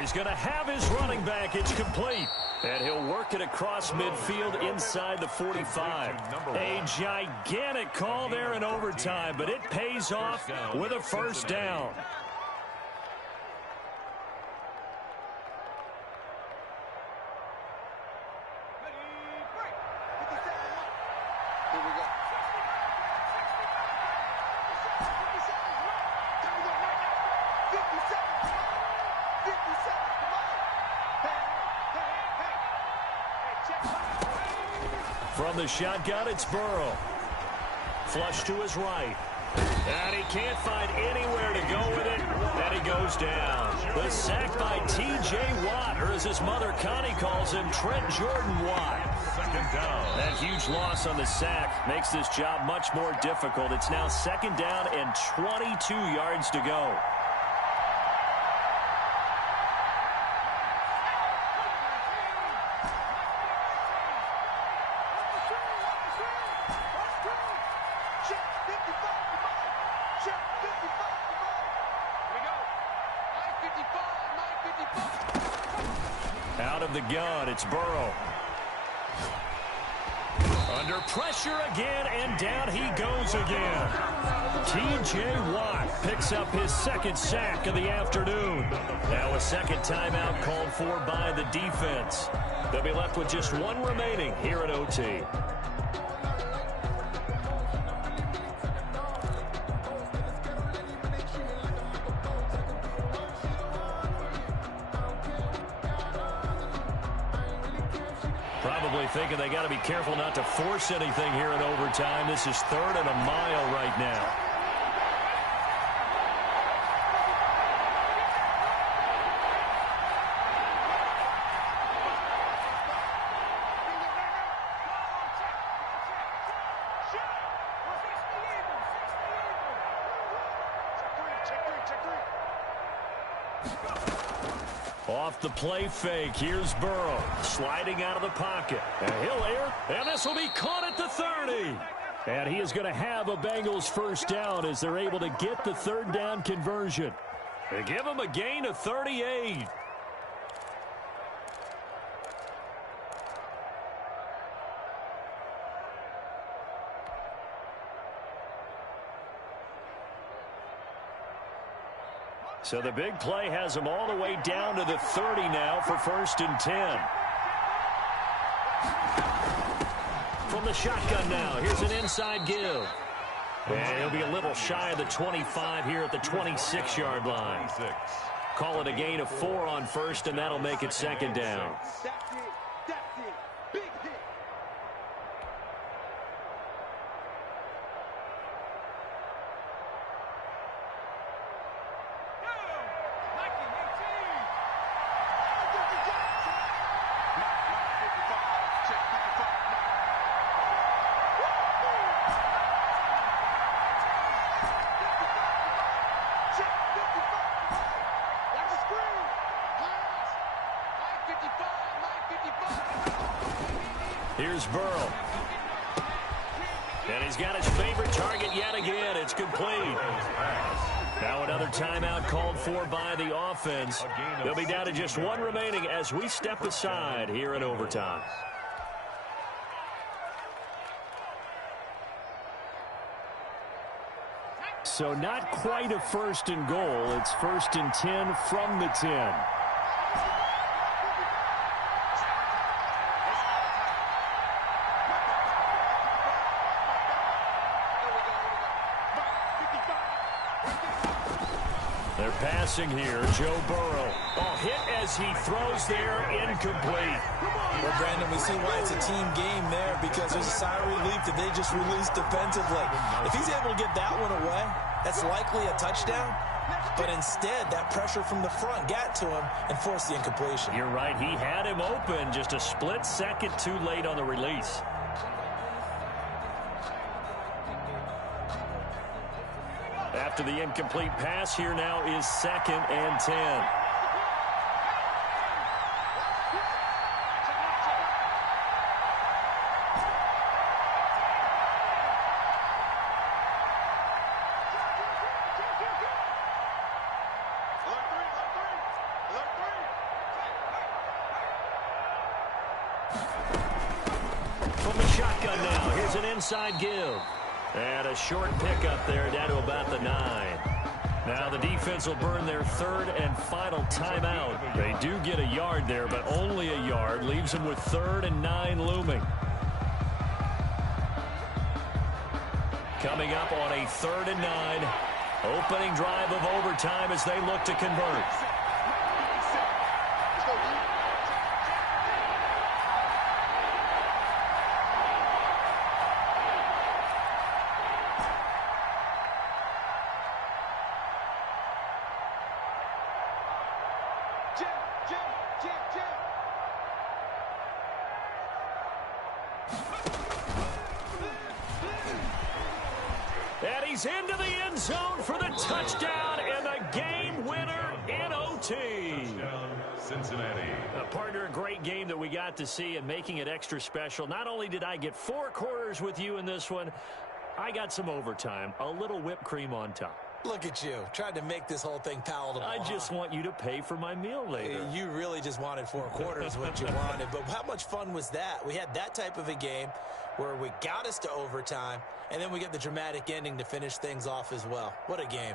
He's going to have his running back. It's complete. And he'll work it across midfield inside the 45. A gigantic call there in overtime, but it pays off with a 1st down. Here we go. Time to go right now. 57. 57. Come on. Hey. Hey, check. From the shotgun, it's Burrow. Flush to his right. And he can't find anywhere to go with it. And he goes down. The sack by T.J. Watt, or as his mother Connie calls him, Trent Jordan Watt. 2nd down. That huge loss on the sack makes this job much more difficult. It's now 2nd down and 22 yards to go. Check 55. Come on. Check 55. Come on. Here we go. Mike 55. Out of the gun, it's Burrow. Under pressure again, and down he goes again. T.J. Watt picks up his 2nd sack of the afternoon. Now a 2nd timeout called for by the defense. They'll be left with just 1 remaining here at OT. Probably thinking they got to be careful not to force anything here in overtime. This is 3rd and a mile right now. Off the play fake, here's Burrow sliding out of the pocket. And he'll air, and this will be caught at the 30. And he is going to have a Bengals 1st down as they're able to get the 3rd down conversion. They give him a gain of 38. So the big play has them all the way down to the 30 now for 1st and 10. From the shotgun now, here's an inside give. And he'll be a little shy of the 25 here at the 26-yard line. Call it a gain of 4 on 1st, and that'll make it 2nd down. That's it. That's it. Big hit. Here's Burrow. And he's got his favorite target yet again. It's complete. Now another timeout called for by the offense. They'll be down to just 1 remaining as we step aside here in overtime. So not quite a 1st and goal. It's 1st and 10 from the 10. They're passing here. Joe Burrow. Oh, hit as he throws there, incomplete. Well, Brandon, we see why it's a team game there, because there's a sigh of relief that they just released defensively. If he's able to get that one away, that's likely a touchdown. But instead, that pressure from the front got to him and forced the incompletion. You're right. He had him open, just a split second too late on the release. After the incomplete pass, here now is 2nd and 10. From the shotgun now, here's an inside give. And a short pickup there down to about the 9. Now the defense will burn their 3rd and final timeout. They do get a yard there, but only a yard. Leaves them with 3rd and 9 looming. Coming up on a 3rd and 9. Opening drive of overtime as they look to convert. And he's into the end zone for the touchdown and the game winner in OT. Cincinnati. Partner, a great game that we got to see and making it extra special. Not only did I get 4 quarters with you in this one, I got some overtime, a little whipped cream on top. Look at you, tried to make this whole thing palatable. I just want you to pay for my meal later. You really just wanted 4 quarters what you wanted. But how much fun was that? We had that type of a game where we got us to overtime, and then we get the dramatic ending to finish things off as well. What a game.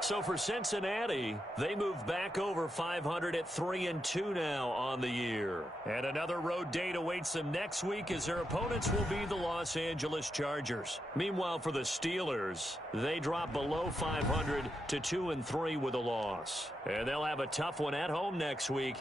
So for Cincinnati, they move back over 500 at 3-2 now on the year. And another road date awaits them next week as their opponents will be the Los Angeles Chargers. Meanwhile, for the Steelers, they drop below 500 to 2-3 with a loss. And they'll have a tough one at home next week